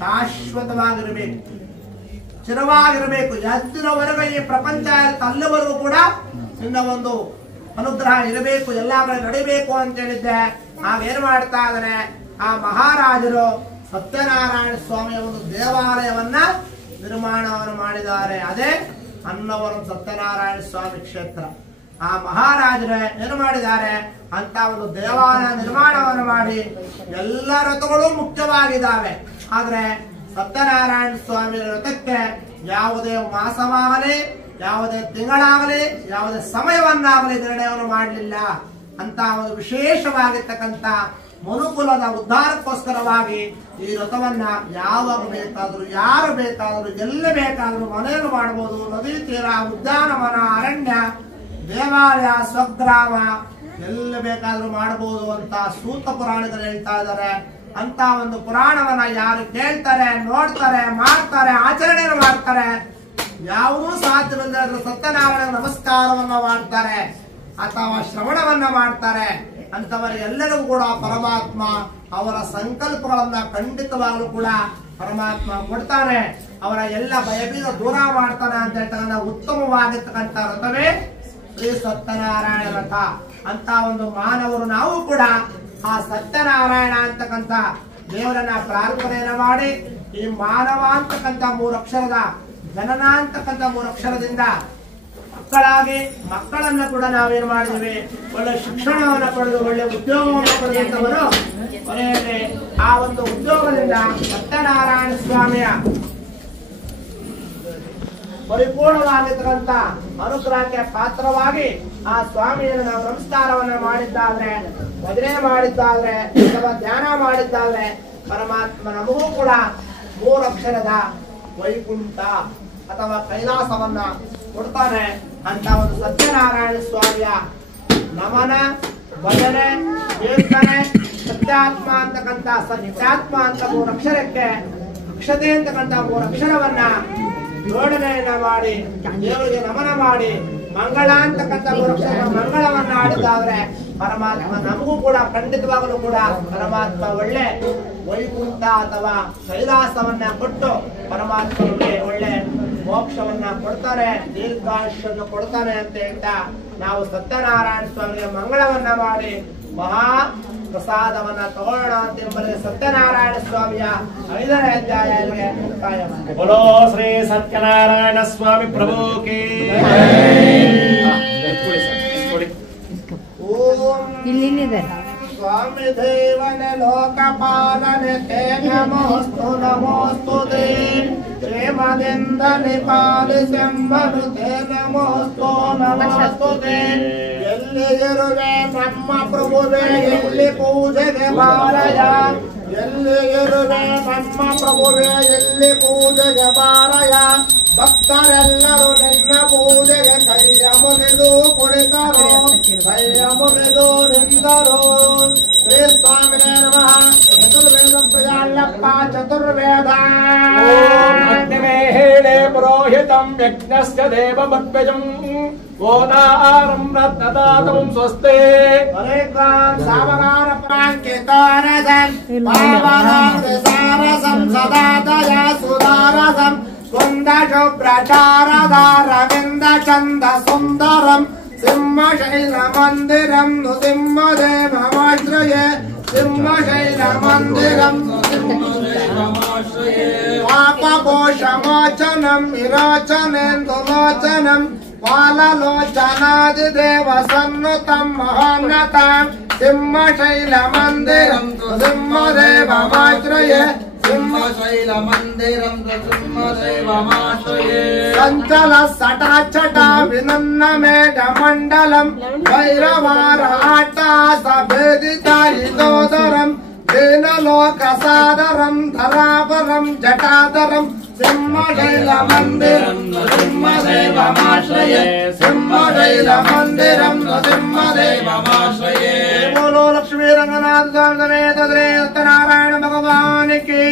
ಶಾಶ್ವತವಾಗಿರಬೇಕು, ಚಿರವಾಗಿರಬೇಕು, ಎದ್ದಿನವರೆಗೂ ಈ ಪ್ರಪಂಚ ಅಲ್ಲಿವರೆಗೂ ಕೂಡ ನಿನ್ನ ಒಂದು ಅನುಗ್ರಹ ಇರಬೇಕು, ಎಲ್ಲಾ ಕಡೆ ನಡಿಬೇಕು ಅಂತ ಹೇಳಿದ್ದೆ. ಹಾಗೇನು ಮಾಡ್ತಾ ಇದ್ದಾನೆ, ಆ ಮಹಾರಾಜರು ಸತ್ಯನಾರಾಯಣ ಸ್ವಾಮಿಯ ಒಂದು ದೇವಾಲಯವನ್ನ ನಿರ್ಮಾಣವನ್ನು ಮಾಡಿದ್ದಾರೆ. ಅದೇ ಅನ್ನವರಂ ಸತ್ಯನಾರಾಯಣ ಸ್ವಾಮಿ ಕ್ಷೇತ್ರ. ಆ ಮಹಾರಾಜರೇ ಏನು ಮಾಡಿದ್ದಾರೆ ಅಂತ ಒಂದು ದೇವಾಲಯ ನಿರ್ಮಾಣವನ್ನು ಮಾಡಿ ಎಲ್ಲ ರಥಗಳು ಮುಖ್ಯವಾಗಿದ್ದಾವೆ. ಆದ್ರೆ ಸತ್ಯನಾರಾಯಣ ಸ್ವಾಮಿ ರಥಕ್ಕೆ ಯಾವುದೇ ಮಾಸವಾಗಲಿ, ಯಾವುದೇ ತಿಂಗಳಾಗಲಿ, ಯಾವುದೇ ಸಮಯವನ್ನಾಗಲಿ ನಿರ್ಣಯವನ್ನು ಮಾಡಲಿಲ್ಲ. ಅಂತ ಒಂದು ವಿಶೇಷವಾಗಿರ್ತಕ್ಕಂಥ ಮನುಕುಲದ ಉದ್ಧಾರಕ್ಕೋಸ್ಕರವಾಗಿ ಈ ರಥವನ್ನ ಯಾವಾಗ ಬೇಕಾದ್ರೂ, ಯಾರು ಬೇಕಾದ್ರೂ, ಎಲ್ಲಿ ಬೇಕಾದ್ರೂ ಮನೆಯನ್ನು ಮಾಡಬಹುದು. ನದಿ ತೀರ, ಉದ್ಯಾನವನ, ಅರಣ್ಯ, ದೇವಾಲಯ, ಸ್ವಗ್ರಾಮ ಎಲ್ಲಿ ಬೇಕಾದ್ರೂ ಮಾಡಬಹುದು ಅಂತ ಸೂತ ಪುರಾಣಗಳು ಹೇಳ್ತಾ ಇದ್ದಾರೆ. ಅಂತ ಒಂದು ಪುರಾಣವನ್ನ ಯಾರು ಕೇಳ್ತಾರೆ, ನೋಡ್ತಾರೆ, ಮಾಡ್ತಾರೆ, ಆಚರಣೆಯನ್ನು ಮಾಡ್ತಾರೆ, ಯಾವುದೂ ಸಾಧ್ಯವಿಲ್ಲದ್ರೆ ಸತ್ಯನಾರಾಯಣ ನಮಸ್ಕಾರವನ್ನ ಮಾಡ್ತಾರೆ ಅಥವಾ ಶ್ರವಣವನ್ನ ಮಾಡ್ತಾರೆ ಅಂತವರಿಗೆಲ್ಲರಿಗೂ ಕೂಡ ಪರಮಾತ್ಮ ಅವರ ಸಂಕಲ್ಪಗಳನ್ನ ಖಂಡಿತವಾಗಲೂ ಕೂಡ ಪರಮಾತ್ಮ ಕೊಡ್ತಾನೆ. ಅವರ ಎಲ್ಲ ಭಯಬೀದ ದೂರ ಮಾಡ್ತಾನೆ ಅಂತ ಹೇಳ್ತಕ್ಕಂಥ ಉತ್ತಮವಾಗಿರ್ತಕ್ಕಂಥ ರಥವೇ ಶ್ರೀ ಸತ್ಯನಾರಾಯಣ ರಥ. ಅಂತ ಒಂದು ಮಾನವರು ನಾವು ಕೂಡ ಆ ಸತ್ಯನಾರಾಯಣ ಅಂತಕ್ಕಂಥ ದೇವರನ್ನ ಪ್ರಾರ್ಥನೆಯನ್ನ ಮಾಡಿ ಈ ಮಾನವ ಅಂತಕ್ಕಂಥ 3 ಅಕ್ಷರದ ಜನನ ಅಂತಕ್ಕಂಥ 3 ಅಕ್ಷರದಿಂದ ಮಕ್ಕಳಾಗಿ ಮಕ್ಕಳನ್ನ ಕೂಡ ನಾವೇನ್ ಮಾಡಿದ್ವಿ, ಒಳ್ಳೆ ಶಿಕ್ಷಣವನ್ನ ಪಡೆದು ಒಳ್ಳೆ ಉದ್ಯೋಗವನ್ನು ಪಡೆದಂತವರು ಕೊನೆಯಲ್ಲಿ ಆ ಒಂದು ಉದ್ಯೋಗದಿಂದ ಸತ್ಯನಾರಾಯಣ ಸ್ವಾಮಿಯ ಪರಿಪೂರ್ಣವಾಗಿರ್ತಕ್ಕಂಥ ಅನುಗ್ರಹಕ್ಕೆ ಪಾತ್ರವಾಗಿ ಆ ಸ್ವಾಮಿಯನ್ನು ನಾವು ನಮಸ್ಕಾರವನ್ನ ಮಾಡಿದ್ದಾದ್ರೆ, ಭಜನೆ ಮಾಡಿದ್ದಾದ್ರೆ ಅಥವಾ ಧ್ಯಾನ ಮಾಡಿದ್ದಾದ್ರೆ ಪರಮಾತ್ಮ ನಮಗೂ ಕೂಡ 3 ಅಕ್ಷರದ ವೈಕುಂಠ ಅಥವಾ ಕೈಲಾಸವನ್ನ ಕೊಡ್ತಾನೆ. ಅಂತ ಒಂದು ಸತ್ಯನಾರಾಯಣ ಸ್ವಾಮಿಯ ನಮನ, ಭಜನೆ, ಕೀರ್ತನೆ, ಸತ್ಯಾತ್ಮ ಅಂತಕ್ಕಂಥ ಸತ್ಯಾತ್ಮ ಅಂತ 3 ಅಕ್ಷರಕ್ಕೆ ಅಕ್ಷತೆ ಅಂತಕ್ಕಂಥ 3 ಅಕ್ಷರವನ್ನ ಜೋಡಣೆಯನ್ನ ಮಾಡಿ ದೇವರಿಗೆ ನಮನ ಮಾಡಿ ಮಂಗಳ ಅಂತಕ್ಕಂಥ 3 ಅಕ್ಷರ ಮಂಗಳವನ್ನ ಆಡಿದ್ದಾದ್ರೆ ಪರಮಾತ್ಮ ನಮಗೂ ಕೂಡ ಖಂಡಿತವಾಗಲೂ ಕೂಡ ಪರಮಾತ್ಮ ಒಳ್ಳೆ ವೈಕುಂಠ ಅಥವಾ ಕೈಲಾಸವನ್ನ ಕೊಟ್ಟು ಪರಮಾತ್ಮನಿಗೆ ಒಳ್ಳೆ ಮೋಕ್ಷವನ್ನ ಕೊಡ್ತಾರೆ, ದೀರ್ಘಾಯುಷ್ಯವನ್ನು ಕೊಡ್ತಾನೆ ಅಂತ ಹೇಳ್ತಾ ನಾವು ಸತ್ಯನಾರಾಯಣ ಸ್ವಾಮಿಗೆ ಮಂಗಳವನ್ನ ಮಾಡಿ ಮಹಾ ಪ್ರಸಾದವನ್ನ ತಗೊಳ್ಳೋಣ ಅಂತ ಎಂಬಲ್ಲಿ ಸತ್ಯನಾರಾಯಣ ಸ್ವಾಮಿಯ 5ನೇ ಅಧ್ಯಾಯಕ್ಕೆ ಮುಕ್ತಾಯ ಮಾಡಿ. बोलो श्री सत्यनारायण स्वामी प्रभु की ಓಂ ಸ್ವಾಮಿ ದೇವನ ಲೋಕಪಾಲನೆ ತೇ ನಮೋಸ್ತು ನಮೋಸ್ತು ದೇ ಶ್ರೀಮದಿಂದ ನಿಪಾಲಿಸೆಂಬನು ತೇ ನಮೋಸ್ತು ನಮೋಸ್ತು ದೇ. ಎಲ್ಲಿ ಇರುವೆ ನಮ್ಮ ಪ್ರಭುವೆ ಎಲ್ಲಿ ಪೂಜೆಗೆ ಬಾರಯ, ಎಲ್ಲಿ ಇರುವೆ ನಮ್ಮ ಪ್ರಭುವೆ ಎಲ್ಲಿ ಪೂಜೆಗೆ ಬಾರಯ. ಭಕ್ತರೆಲ್ಲರೂ ನಿನ್ನ ಪೂಜೆಗೆ ಕೈಯ ಮುಗಿದು ಕುಳಿತರು, ಕೈಯ ಮುಗಿದು ನಿಂತರು. ಶ್ರೀ ಸ್ವಾಮಿನೇ ನಮಃ. ಚತುರ್ವೇದ ಪ್ರಜಾಳ್ಳಪ್ಪ ಚತುರ್ವೇದ ಹೇಳೆ ಪುರೋಹಿತಂ ಯಜ್ಞಸ್ಯ ದೇವ ಮಧ್ವಜಂ ಗೋದಾರಂ ರತ್ನದಾತಂ ಸ್ವಸ್ತೆ ಅನೇಕಾನ್ ಸಾವಗಾನ ಪ್ರಾಂಕಿತಾರಸಂ ಪಾವನಾಂ ಸಾರಸಂ ಸದಾದಯ ಸುಧಾರಸಂ ಕುಂದ ಶುಭ್ರಚಾರದಾರವಿಂದ ಚಂದ ಸುಂದರಂ ಸಿಂಹಶೈಲ ಮಂದಿರಂ ಸಿಂಹದೇವಮಾಶ್ರಯೇ ಸಿಂಹಶೈಲ ಮಂದಿರಂ ಪಾಪಘೋಷಮೋಚನಂ ವಿರೋಚನೇಂದುಲೋಚನಂ ಪಾಲಲೋಚನಾದಿದೇವ ಸನ್ನುತಂ ಮಹೋನ್ನತಾಂ ಸಿಂಹಶೈಲ ಮಂದಿರಂ ಸಿಂಹದೇವಮಾಶ್ರಯೇ ಸಿಂಹಶೈಲ ಮಂದಿರಂ ಸಿಂಹದೇವಮಾಶ್ರಯೇ. ಸಂಚಲ ಸಟಾಚಟ ವಿನನ್ನ ಮೇಘ ಮಂಡಲಂ ಭೈರವಾರ ಆಟ ಸಭೇದಿತಾಯಿದೋದರಂ ದೀನಲೋಕ ಸಾದರಂ ಧರಾವರಂ ಜಟಾಧರಂ ಸಿಂಹಶೈಲ ಮಂದಿರಂ ಸಿಂಹದೇವಮಾಶ್ರಯೇ ಸಿಂಹಶೈಲ ಮಂದಿರಂ ಸಿಂಹದೇವಮಾಶ್ರಯೇ. ಬೋಲೋ ಲಕ್ಷ್ಮೀ ರಂಗನಾಥ ಸ್ವಾಮಿ ಸಮೇತ ಶ್ರೀ ಸತ್ಯನಾರಾಯಣ ಭಗವಾನ್ ಕಿ